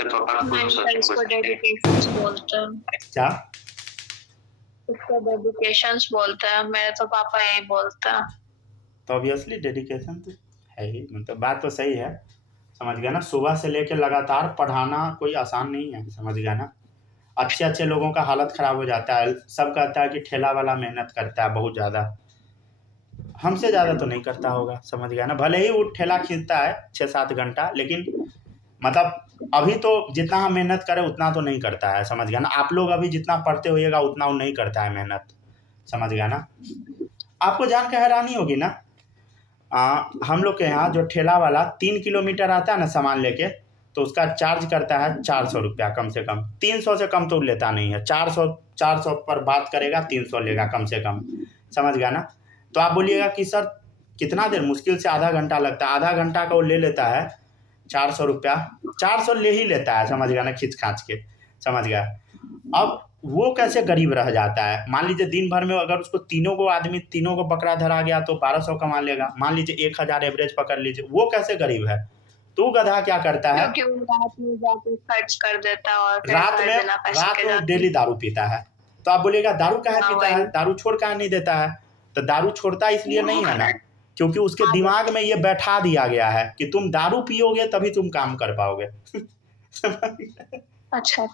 इसको डेडिकेशंस बोलते हैं। क्या? इसको डेडिकेशंस बोलते हैं, मेरे तो पापा यही बोलते हैं। तो ऑब्वियसली डेडिकेशन तो है ही, मतलब बात तो सही है, समझ गया ना। सुबह से लेकर लगातार पढ़ाना कोई आसान नहीं है, समझ गया ना। अच्छे लोगों का हालत ख़राब हो जाता है। सब कहता है कि ठेला वाला मेहनत करता है बहुत ज़्यादा, हमसे ज़्यादा तो नहीं करता होगा, समझ गया ना। भले ही वो ठेला खींचता है 6-7 घंटा, लेकिन मतलब अभी तो जितना हम मेहनत करें उतना तो नहीं करता है, समझ गया ना। आप लोग अभी जितना पढ़ते होइएगा उतना वो नहीं करता है मेहनत, समझ गया ना। आपको जान के हैरानी होगी ना, हम लोग के यहाँ जो ठेला वाला 3 किलोमीटर आता है ना सामान लेके, तो उसका चार्ज करता है 400 रुपया कम से कम। 300 से कम तो लेता नहीं है, 400 पर बात करेगा, 300 लेगा कम से कम, समझ गया ना। तो आप बोलिएगा कि सर कितना देर, मुश्किल से आधा घंटा लगता है, आधा घंटा का वो ले लेता है 400 रुपया, 400 ले ही लेता है, समझ गया ना, खींच खाँच के, समझ गया। अब वो कैसे गरीब रह जाता है? मान लीजिए दिन भर में अगर उसको तीनों को बकरा धरा गया तो 1200 कमा लेगा, मान लीजिए 1000 एवरेज पकड़ लीजिए, वो कैसे गरीब है? तो गधा क्या करता है, रात में जाके खर्च कर देता है और रात में डेली दारू पीता है। तो आप बोलिएगा दारू काहे पीता है, दारू छोड़ काहे नहीं देता है? तो दारू छोड़ता इसलिए नहीं है ना, क्योंकि उसके दिमाग में ये बैठा दिया गया है कि तुम दारू पियोगे तभी तुम काम कर पाओगे। अच्छा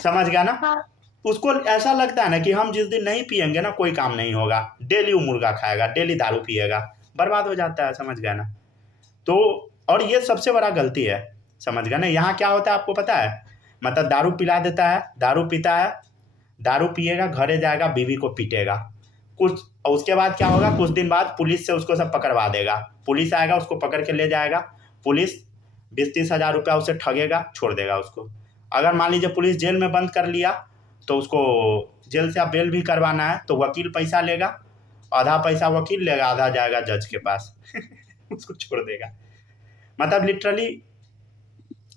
समझ गया ना। उसको ऐसा लगता है ना कि हम जिस दिन नहीं पियेंगे ना कोई काम नहीं होगा, डेली वो मुर्गा खाएगा, डेली दारू पिएगा, बर्बाद हो जाता है, समझ गया ना। तो और ये सबसे बड़ा गलती है, समझ गया ना। यहाँ क्या होता है आपको पता है, मतलब दारू पिला देता है, दारू पीता है, दारू पिएगा, घरे जाएगा, बीवी को पीटेगा कुछ, उसके बाद क्या होगा, कुछ दिन बाद पुलिस से उसको सब पकड़वा देगा, पुलिस आएगा उसको पकड़ के ले जाएगा, पुलिस 20-30 हज़ार रुपया उसे ठगेगा, छोड़ देगा उसको। अगर मान लीजिए पुलिस जेल में बंद कर लिया तो उसको जेल से आप बेल भी करवाना है तो वकील पैसा लेगा, आधा पैसा वकील लेगा, आधा जाएगा जज के पास। उसको छोड़ देगा। मतलब लिटरली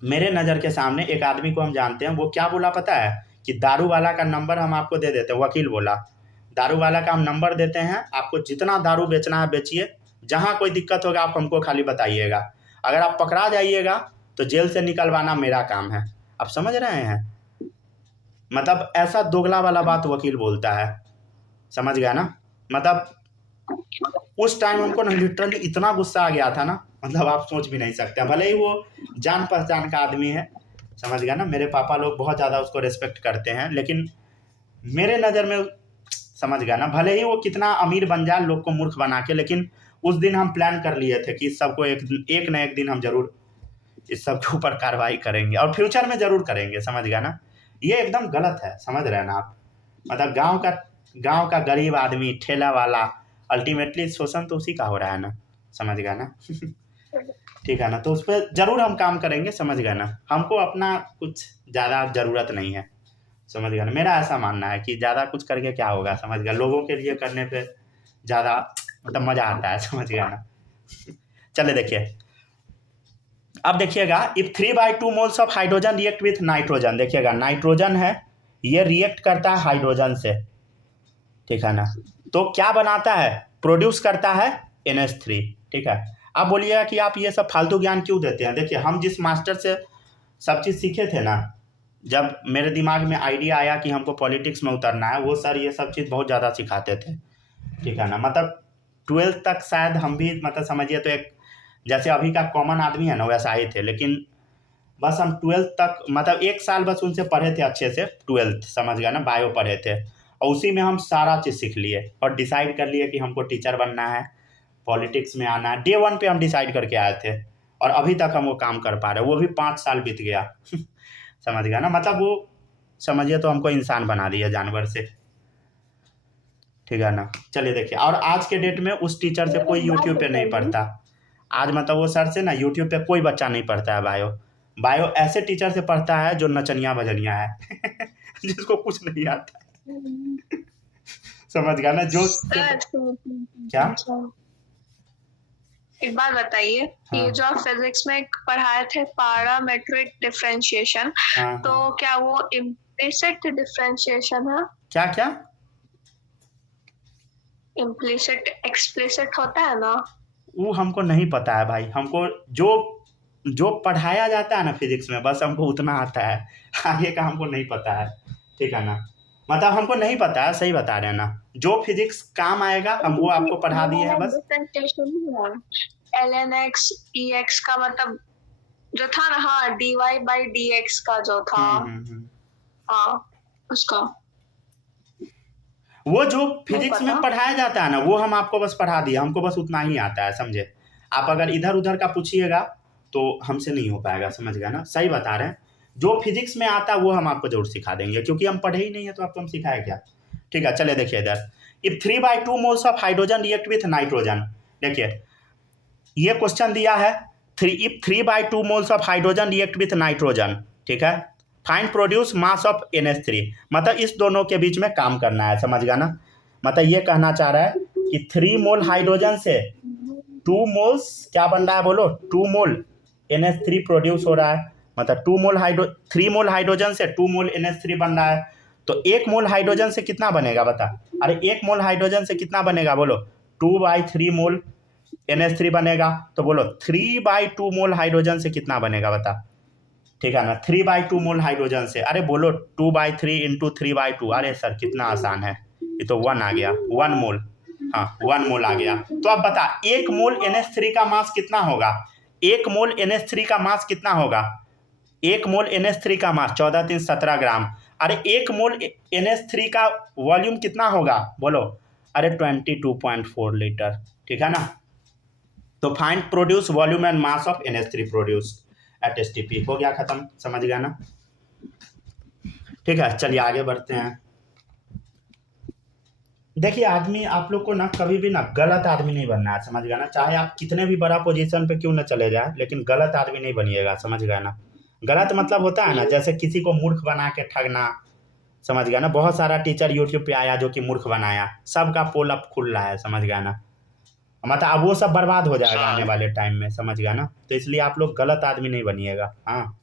मेरे नज़र के सामने एक आदमी को हम जानते हैं, वो क्या बोला पता है, कि दारू वाला का नंबर हम आपको दे देते हैं। वकील बोला दारू वाला का हम नंबर देते हैं, आपको जितना दारू बेचना है बेचिए, जहाँ कोई दिक्कत होगा आप हमको खाली बताइएगा, अगर आप पकड़ा जाइएगा तो जेल से निकलवाना मेरा काम है। आप समझ रहे हैं, मतलब ऐसा दोगला वाला बात वकील बोलता है, समझ गया ना। मतलब उस टाइम हमको ना लिटरली इतना गुस्सा आ गया था ना, मतलब आप सोच भी नहीं सकते। भले ही वो जान पहचान का आदमी है, समझ गया ना, मेरे पापा लोग बहुत ज़्यादा उसको रिस्पेक्ट करते हैं, लेकिन मेरे नज़र में, समझ गया ना, भले ही वो कितना अमीर बन जाए लोग को मूर्ख बना के, लेकिन उस दिन हम प्लान कर लिए थे कि इस सबको एक न एक दिन हम जरूर इस सब के ऊपर कार्रवाई करेंगे और फ्यूचर में ज़रूर करेंगे, समझ गया ना। ये एकदम गलत है, समझ रहे हैं ना आप। मतलब गांव का गरीब आदमी, ठेला वाला, अल्टीमेटली शोषण तो उसी का हो रहा है ना, समझ गया ना। ठीक है ना, तो उस पर ज़रूर हम काम करेंगे, समझ गए ना। हमको अपना कुछ ज़्यादा ज़रूरत नहीं है, समझ गया ना, मेरा ऐसा मानना है कि ज़्यादा कुछ करके क्या होगा, समझ गया, लोगों के लिए करने पे ज़्यादा मतलब मज़ा आता है, समझ गया ना। चलिए देखिए, अब देखिएगा, if 3/2 moles of hydrogen react with nitrogen, देखिएगा नाइट्रोजन है, ये रिएक्ट करता है हाइड्रोजन से, ठीक है ना, तो क्या बनाता है, प्रोड्यूस करता है NH3, ठीक है। अब बोलिएगा कि आप ये सब फालतू ज्ञान क्यों देते हैं। देखिए, हम जिस मास्टर से सब चीज़ सीखे थे ना, जब मेरे दिमाग में आइडिया आया कि हमको पॉलिटिक्स में उतरना है, वो सर ये सब चीज़ बहुत ज़्यादा सिखाते थे, ठीक है ना। मतलब 12th तक शायद हम भी मतलब समझिए तो एक जैसे अभी का कॉमन आदमी है ना वैसा ही थे, लेकिन बस हम 12th तक मतलब 1 साल बस उनसे पढ़े थे अच्छे से, 12th समझ गया ना, बायो पढ़े थे, और उसी में हम सारा चीज़ सीख लिए और डिसाइड कर लिए कि हमको टीचर बनना है, पॉलिटिक्स में आना है। Day 1 पे हम डिसाइड करके आए थे और अभी तक हम वो काम कर पा रहे हैं, वो भी 5 साल बीत गया समझ गया ना, मतलब वो समझिए तो हमको इंसान बना दिया जानवर से, ठीक है ना। चलिए देखिए, और आज के डेट में उस टीचर से कोई यूट्यूब पे नहीं पढ़ता, आज मतलब वो सर से ना यूट्यूब पे कोई बच्चा नहीं पढ़ता है बायो ऐसे टीचर से पढ़ता है जो नचनिया भजनिया है जिसको कुछ नहीं आता समझ गया ना, जो क्या। एक बात बताइए, हाँ। ये जो आप फिजिक्स में पढ़ाए थे पैरामेट्रिक डिफरेंशिएशन, हाँ, तो क्या वो इम्प्लिसिट डिफरेंशिएशन है? क्या क्या इम्प्लिसिट एक्सप्लिसिट होता है ना? वो हमको नहीं पता है भाई, हमको जो पढ़ाया जाता है ना फिजिक्स में बस हमको उतना आता है, आगे का हमको नहीं पता है, ठीक है ना, मतलब हमको नहीं पता है, सही बता रहे हैं ना, जो फिजिक्स काम आएगा हम वो आपको पढ़ा दिए हैं बस। ln(x) ex का मतलब जो था ना, हाँ dy/dx का जो था, हाँ उसका वो जो फिजिक्स में पढ़ाया जाता है ना वो हम आपको बस पढ़ा दिया, हमको बस उतना ही आता है, समझे। आप अगर इधर उधर का पूछिएगा तो हमसे नहीं हो पाएगा, समझ गया ना, सही बता रहे हैं, जो फिजिक्स में आता है वो हम आपको जरूर सिखा देंगे, क्योंकि हम पढ़े ही नहीं है तो आपको हम सिखाए क्या, ठीक है। चलिए देखिए इधर, if 3/2 moles of hydrogen react with nitrogen, देखिए ये क्वेश्चन दिया है, if 3/2 moles of hydrogen react with nitrogen, ठीक है, find produce mass of NH3, मतलब इस दोनों के बीच में काम करना है, समझ गया ना, मतलब ये कहना चाह रहा है कि 3 मोल हाइड्रोजन से 2 मोल्स क्या बन रहा है, बोलो 2 मोल NH3 प्रोड्यूस हो रहा है, मतलब 3 मोल हाइड्रोजन से 2 मोल NH3 बन रहा है, तो 1 मोल हाइड्रोजन से कितना बनेगा बता, अरे 1 मोल हाइड्रोजन से कितना बनेगा बोलो, 2/3 मोल NH3 बनेगा, तो बोलो 3/2 मोल हाइड्रोजन से कितना बनेगा बता, ठीक है ना, 3/2 मोल हाइड्रोजन से, अरे बोलो 2/3 इंटू 3/2, अरे सर कितना आसान है, ये तो 1 आ गया, 1 मोल, हाँ 1 मोल आ गया। तो अब बता 1 मोल NH3 का मास कितना होगा, 1 मोल NH3 का मास कितना होगा, 1 मोल NH3 का मास 14×3 17 ग्राम, अरे 1 मोल NH3 का वॉल्यूम कितना होगा बोलो, अरे 22.4 लीटर, ठीक है ना। तो find produce volume and mass of NH3 produce at STP, हो गया खत्म, समझ गया ना, ठीक है। चलिए आगे बढ़ते हैं। देखिए आदमी आप लोग को ना कभी भी ना गलत आदमी नहीं बनना है, समझ गया ना, चाहे आप कितने भी बड़ा पोजीशन पे क्यों ना चले जाए, लेकिन गलत आदमी नहीं बनिएगा, समझ गया ना। गलत मतलब होता है ना जैसे किसी को मूर्ख बना के ठगना, समझ गया ना, बहुत सारा टीचर यूट्यूब पे आया जो कि मूर्ख बनाया, सबका पोल अप खुल रहा है, समझ गया ना, मतलब अब वो सब बर्बाद हो जाएगा आने वाले टाइम में, समझ गया ना, तो इसलिए आप लोग गलत आदमी नहीं बनिएगा। हाँ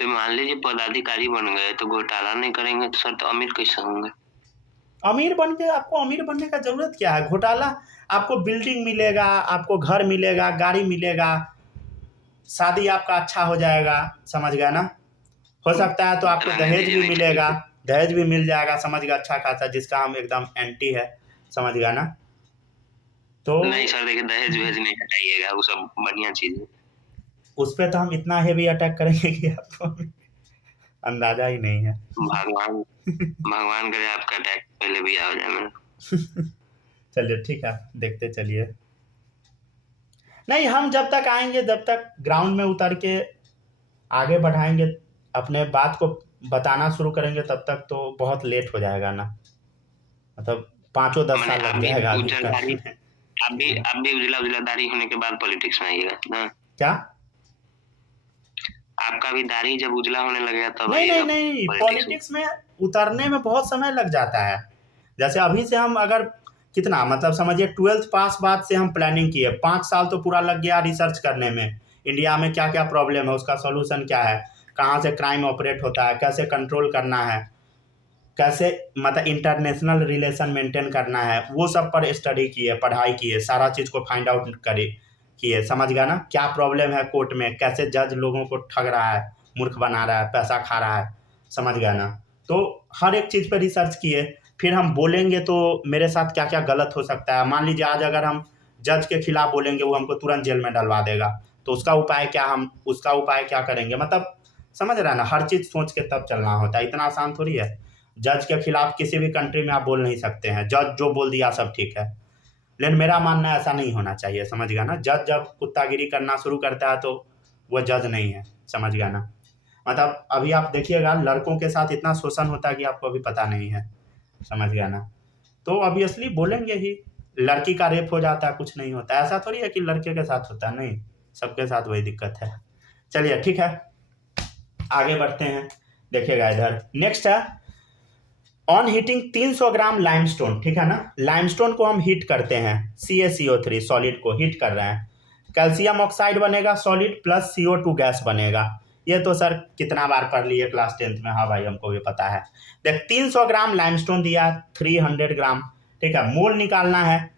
तो मान लीजिए पदाधिकारी बन गए तो घोटाला नहीं करेंगे तो सर तो अमीर कैसे होंगे। अमीर बन के आपको अमीर बनने का जरूरत क्या है, घोटाला आपको बिल्डिंग मिलेगा, आपको घर मिलेगा, गाड़ी मिलेगा, शादी आपका अच्छा हो जाएगा, समझ गया ना, हो सकता है तो आपको दहेज भी मिलेगा, दहेज भी मिल जाएगा, समझ गया, अच्छा खासा, जिसका हम एकदम एंटी है, समझ गया ना। तो नहीं सर देखिए दहेज वहेज नहीं हटाइएगा, वो सब बढ़िया चीज है, उस पर तो हम इतना हेवी अटैक करेंगे कि आपको अंदाजा ही नहीं है। भगवान करे आपका अटैक पहले भी आ जाए मेरा। चलिए ठीक है, देखते चलिए, नहीं हम जब तक आएंगे, जब तक ग्राउंड में उतर के आगे बढ़ाएंगे, अपने बात को बताना शुरू करेंगे, तब तक तो बहुत लेट हो जाएगा ना, मतलब 5-10 साल लग जाएगा। आप भी उजला दाढ़ी होने के बाद पॉलिटिक्स में आइएगा ना, क्या आपका भी दाढ़ी जब उजला होने लगेगा तब नहीं नहीं आइएगा नहीं, पॉलिटिक्स में। पॉलिटिक्स में उतरने में बहुत समय लग जाता है। जैसे अभी से हम अगर कितना मतलब समझिए 12th पास बाद से हम प्लानिंग किए, 5 साल तो पूरा लग गया रिसर्च करने में, इंडिया में क्या क्या प्रॉब्लम है, उसका सॉल्यूशन क्या है, कहाँ से क्राइम ऑपरेट होता है, कैसे कंट्रोल करना है, कैसे मतलब इंटरनेशनल रिलेशन मेंटेन करना है, वो सब पर स्टडी किए, पढ़ाई किए, सारा चीज़ को फाइंड आउट करे किए, समझ गया ना। क्या प्रॉब्लम है कोर्ट में, कैसे जज लोगों को ठग रहा है, मूर्ख बना रहा है, पैसा खा रहा है, समझ गया ना। तो हर एक चीज़ पर रिसर्च किए, फिर हम बोलेंगे तो मेरे साथ क्या क्या गलत हो सकता है। मान लीजिए आज अगर हम जज के खिलाफ बोलेंगे, वो हमको तुरंत जेल में डलवा देगा, तो उसका उपाय क्या करेंगे, मतलब समझ रहा है ना। हर चीज़ सोच के तब चलना होता है, इतना आसान थोड़ी है। जज के खिलाफ किसी भी कंट्री में आप बोल नहीं सकते हैं, जज जो बोल दिया सब ठीक है। लेकिन मेरा मानना ऐसा नहीं होना चाहिए, समझ गया ना। जज जब कुत्तागिरी करना शुरू करता है तो वह जज नहीं है, समझ गया ना। मतलब अभी आप देखिएगा लड़कों के साथ इतना शोषण होता है कि आपको अभी पता नहीं है, समझ गया ना। तो ऑब्वियसली बोलेंगे ही, लड़की का रेप हो जाता है कुछ नहीं होता, ऐसा थोड़ी है कि लड़के के साथ होता है, नहीं, सबके साथ वही दिक्कत है। चलिए ठीक है, आगे बढ़ते हैं। देखिएगा इधर नेक्स्ट है ऑन हीटिंग 300 ग्राम लाइमस्टोन, ठीक है ना। लाइमस्टोन को हम हीट करते हैं, CaCO3 सॉलिड को हीट कर रहे हैं, कैल्शियम ऑक्साइड बनेगा सॉलिड प्लस CO2 गैस बनेगा। ये तो सर कितना बार पढ़ लिए क्लास 10th में, हाँ भाई हमको भी पता है। देख 300 ग्राम लाइमस्टोन दिया, 300 ग्राम, ठीक है। मोल निकालना है,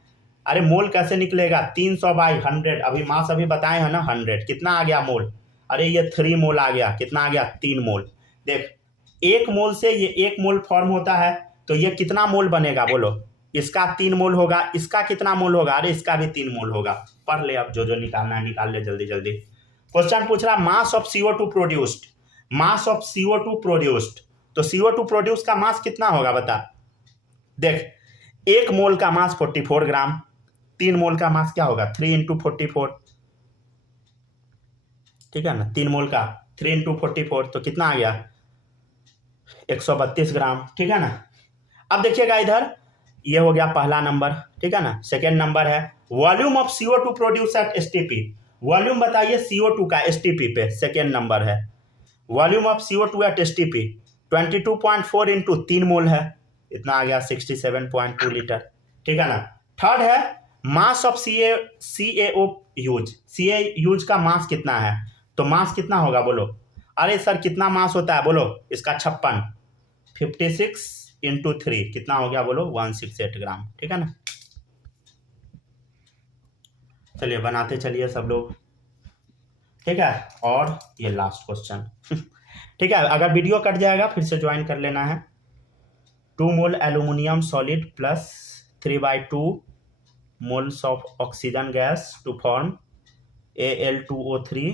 अरे मोल कैसे निकलेगा, 300/100, अभी मास अभी बताए हैं ना 100, कितना आ गया मोल, अरे ये 3 मोल आ गया, कितना आ गया 3 मोल। देख 1 मोल से ये 1 मोल फॉर्म होता है, तो ये कितना मोल बनेगा बोलो, इसका 3 मोल होगा, इसका कितना मोल होगा, अरे इसका भी 3 मोल होगा। पढ़ ले, अब जो जो निकालना है निकाल ले जल्दी जल्दी। क्वेश्चन पूछ रहा mass of CO2 produced, mass of CO2 produced, तो CO2 प्रोड्यूस का मास कितना होगा बता। देख 1 मोल का मास 44 ग्राम, 3 मोल का मास क्या होगा 3 × 44, ठीक है ना। 3 मोल का 3 × 44 तो कितना आ गया 132 ग्राम, ठीक है ना। अब देखिएगा इधर, ये हो गया पहला नंबर, ठीक है ना। सेकेंड नंबर है volume of CO2 produce at STP, volume बताइए CO2 का STP पे, सेकेंड नंबर है volume of CO2 at STP 22.4 × 3 mole है, इतना आ गया 67.2 लीटर, ठीक है ना। थर्ड है mass of CaO use, CA use का मास कितना है, तो मास कितना होगा बोलो, अरे सर कितना मास होता है बोलो, इसका 56 × 3 कितना हो गया बोलो 168 ग्राम, ठीक है ना। चलिए बनाते चलिए सब लोग, ठीक है। और ये लास्ट क्वेश्चन ठीक है, अगर वीडियो कट जाएगा फिर से ज्वाइन कर लेना है। 2 mole aluminium solid plus 3/2 moles of oxygen gas to form Al2O3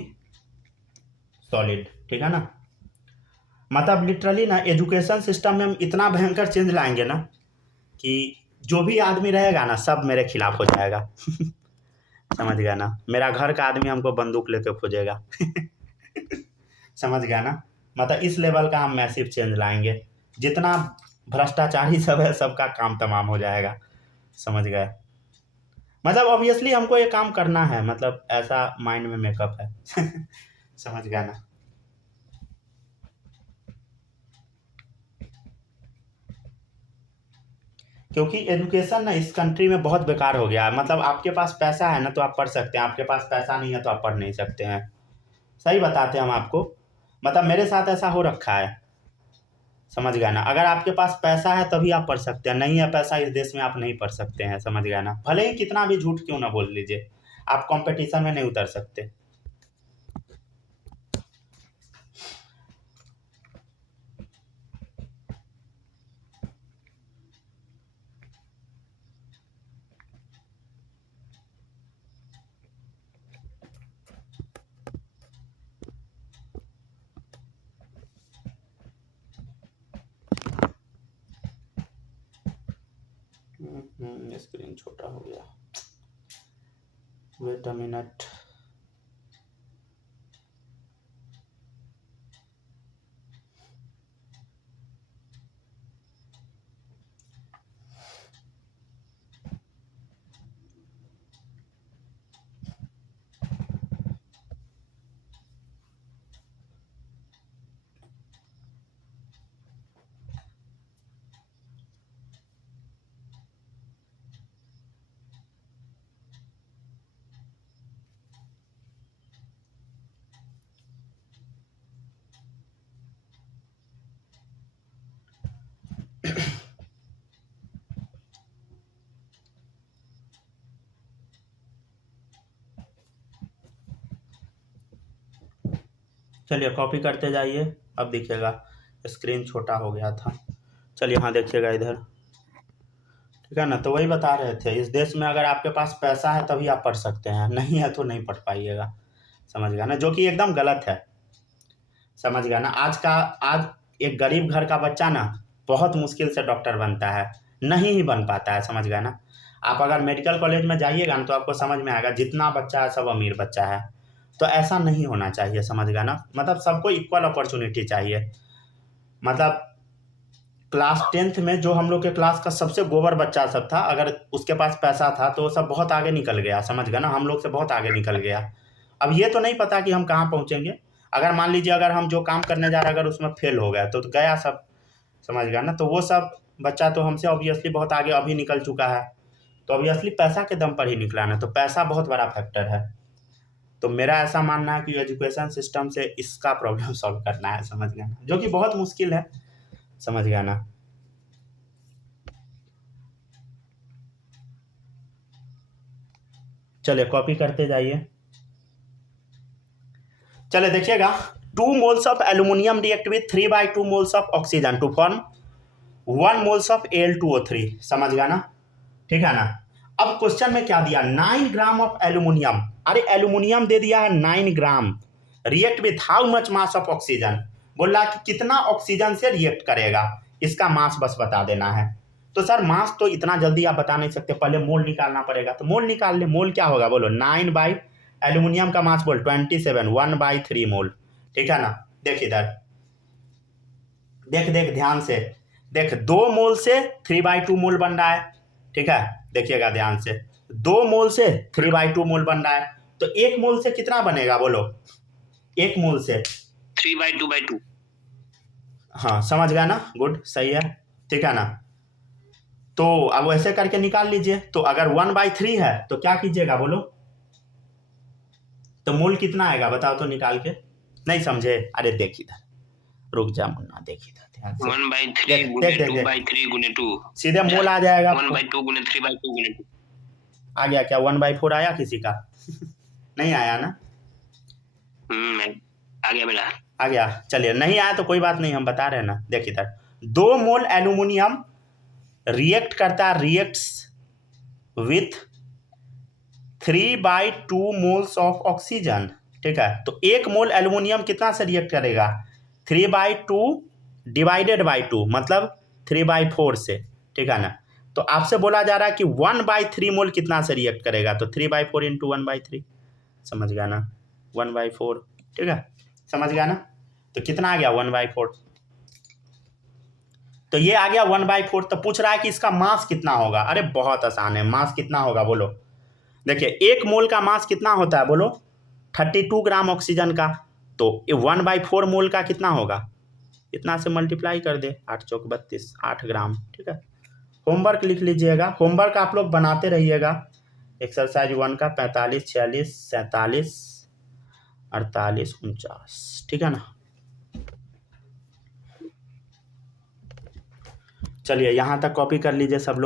solid, ठीक है ना। मतलब लिटरली ना एजुकेशन सिस्टम में हम इतना भयंकर चेंज लाएंगे ना कि जो भी आदमी रहेगा ना सब मेरे खिलाफ हो जाएगा समझ गया ना। मेरा घर का आदमी हमको बंदूक लेके खोजेगा समझ गया ना। मतलब इस लेवल का हम मैसिव चेंज लाएंगे, जितना भ्रष्टाचारी सब है सबका काम तमाम हो जाएगा, समझ गए। मतलब ऑब्वियसली हमको ये काम करना है, मतलब ऐसा माइंड में मेकअप है समझ गया ना। क्योंकि एजुकेशन ना इस कंट्री में बहुत बेकार हो गया है। मतलब आपके पास पैसा है ना तो आप पढ़ सकते हैं, आपके पास पैसा नहीं है तो आप पढ़ नहीं सकते हैं, सही बताते हैं हम आपको। मतलब मेरे साथ ऐसा हो रखा है, समझ गया ना। अगर आपके पास पैसा है तभी आप पढ़ सकते हैं, नहीं है पैसा इस देश में आप नहीं पढ़ सकते हैं, समझ गया ना। भले ही कितना भी झूठ क्यों ना बोल लीजिए, आप कंपटीशन में नहीं उतर सकते। स्क्रीन छोटा हो गया, वेट अ मिनट। चलिए कॉपी करते जाइए। अब देखिएगा स्क्रीन छोटा हो गया था। चलिए हाँ देखिएगा इधर, ठीक है ना। तो वही बता रहे थे, इस देश में अगर आपके पास पैसा है तभी आप पढ़ सकते हैं, नहीं है तो नहीं पढ़ पाइएगा, समझ गया ना, जो कि एकदम गलत है, समझ गया ना। आज एक गरीब घर का बच्चा ना बहुत मुश्किल से डॉक्टर बनता है, नहीं ही बन पाता है, समझ गया ना। आप अगर मेडिकल कॉलेज में जाइएगा ना तो आपको समझ में आएगा जितना बच्चा है सब अमीर बच्चा है। तो ऐसा नहीं होना चाहिए, समझ गया ना। मतलब सबको इक्वल अपॉर्चुनिटी चाहिए। मतलब क्लास 10th में जो हम लोग के क्लास का सबसे गोबर बच्चा सब था, अगर उसके पास पैसा था तो वो सब बहुत आगे निकल गया, समझ गया ना, हम लोग से बहुत आगे निकल गया। अब ये तो नहीं पता कि हम कहाँ पहुँचेंगे। अगर मान लीजिए अगर हम जो काम करने जा रहे हैं अगर उसमें फेल हो गया तो गया सब, समझ गया ना। तो वो सब बच्चा तो हमसे ऑब्वियसली बहुत आगे अभी निकल चुका है, तो ऑब्वियसली पैसा के दम पर ही निकला ना, तो पैसा बहुत बड़ा फैक्टर है। तो मेरा ऐसा मानना है कि एजुकेशन सिस्टम से इसका प्रॉब्लम सॉल्व करना है, समझ गया ना, जो कि बहुत मुश्किल है, समझ गया ना। चलिए कॉपी करते जाइए। चलिए देखिएगा, 2 moles of aluminium react with 3/2 moles of oxygen to form 1 moles of Al2O3, समझ गया ना, ठीक है ना। अब क्वेश्चन में क्या दिया, 9 ग्राम ऑफ एल्यूमिनियम, अरे एल्यूमिनियम दे दिया है 9 gram, react with how much mass of oxygen, बोल रहा कि कितना ऑक्सीजन से रिएक्ट करेगा, इसका मास बस बता देना है। तो सर मास तो इतना जल्दी आप बता नहीं सकते, पहले मोल निकालना पड़ेगा, तो मोल निकाल ले। मोल क्या होगा बोलो, 9 बाई एल्यूमिनियम का मास बोल 27, 1/3 मोल, ठीक है ना। देख इधर, देख ध्यान से देख, 2 मोल से 3/2 मोल बन रहा है, ठीक है, देखिएगा ध्यान से, 2 मोल से 3/2 मोल बन रहा है, तो 1 मोल से कितना बनेगा बोलो, 1 मोल से 3/2/2। हाँ समझ गया ना, गुड, सही है, ठीक है ना। तो अब ऐसे करके निकाल लीजिए। तो अगर 1/3 है तो क्या कीजिएगा बोलो, तो मोल कितना आएगा बताओ तो निकाल के, नहीं समझे, अरे देख इधर, रुक जा मुन्ना, देख इधर ध्यान से, 1/3 गुने 2/3 गुने 2, सीधे मोल आ जाएगा, 1/2 गुने 3/2 गुने 2 आ गया क्या, 1/4 आया किसी का नहीं आया ना, आ गया मेरा, आ गया। चलिए नहीं आया तो कोई बात नहीं, हम बता रहे हैं ना। देख इधर, 2 मोल एल्यूमिनियम रिएक्ट करता है, reacts with 3/2 moles of oxygen, ठीक है। तो 1 मोल एल्यूमिनियम कितना से रिएक्ट करेगा, 3/2 डिवाइडेड बाई 2, मतलब 3/4 से, ठीक है ना। तो आपसे बोला जा रहा है कि 1/3 मोल कितना से रिएक्ट करेगा, तो 3/4 इंटू 1/3, समझ गया ना, 1/4, ठीक है, समझ गया ना। तो कितना आ गया 1/4, तो ये आ गया 1/4। तो पूछ रहा है कि इसका मास कितना होगा, अरे बहुत आसान है, मास कितना होगा बोलो। देखिए 1 मोल का मास कितना होता है बोलो, 32 ग्राम ऑक्सीजन का, तो 1/4 मोल का कितना होगा, इतना से मल्टीप्लाई कर दे, 8 चौक 32, 8 ग्राम, ठीक है। होमवर्क लिख लीजिएगा, होमवर्क आप लोग बनाते रहिएगा। एक्सरसाइज 1 का 45, 46, 47, 48, 49, ठीक है ना। चलिए यहाँ तक कॉपी कर लीजिए सब लोग।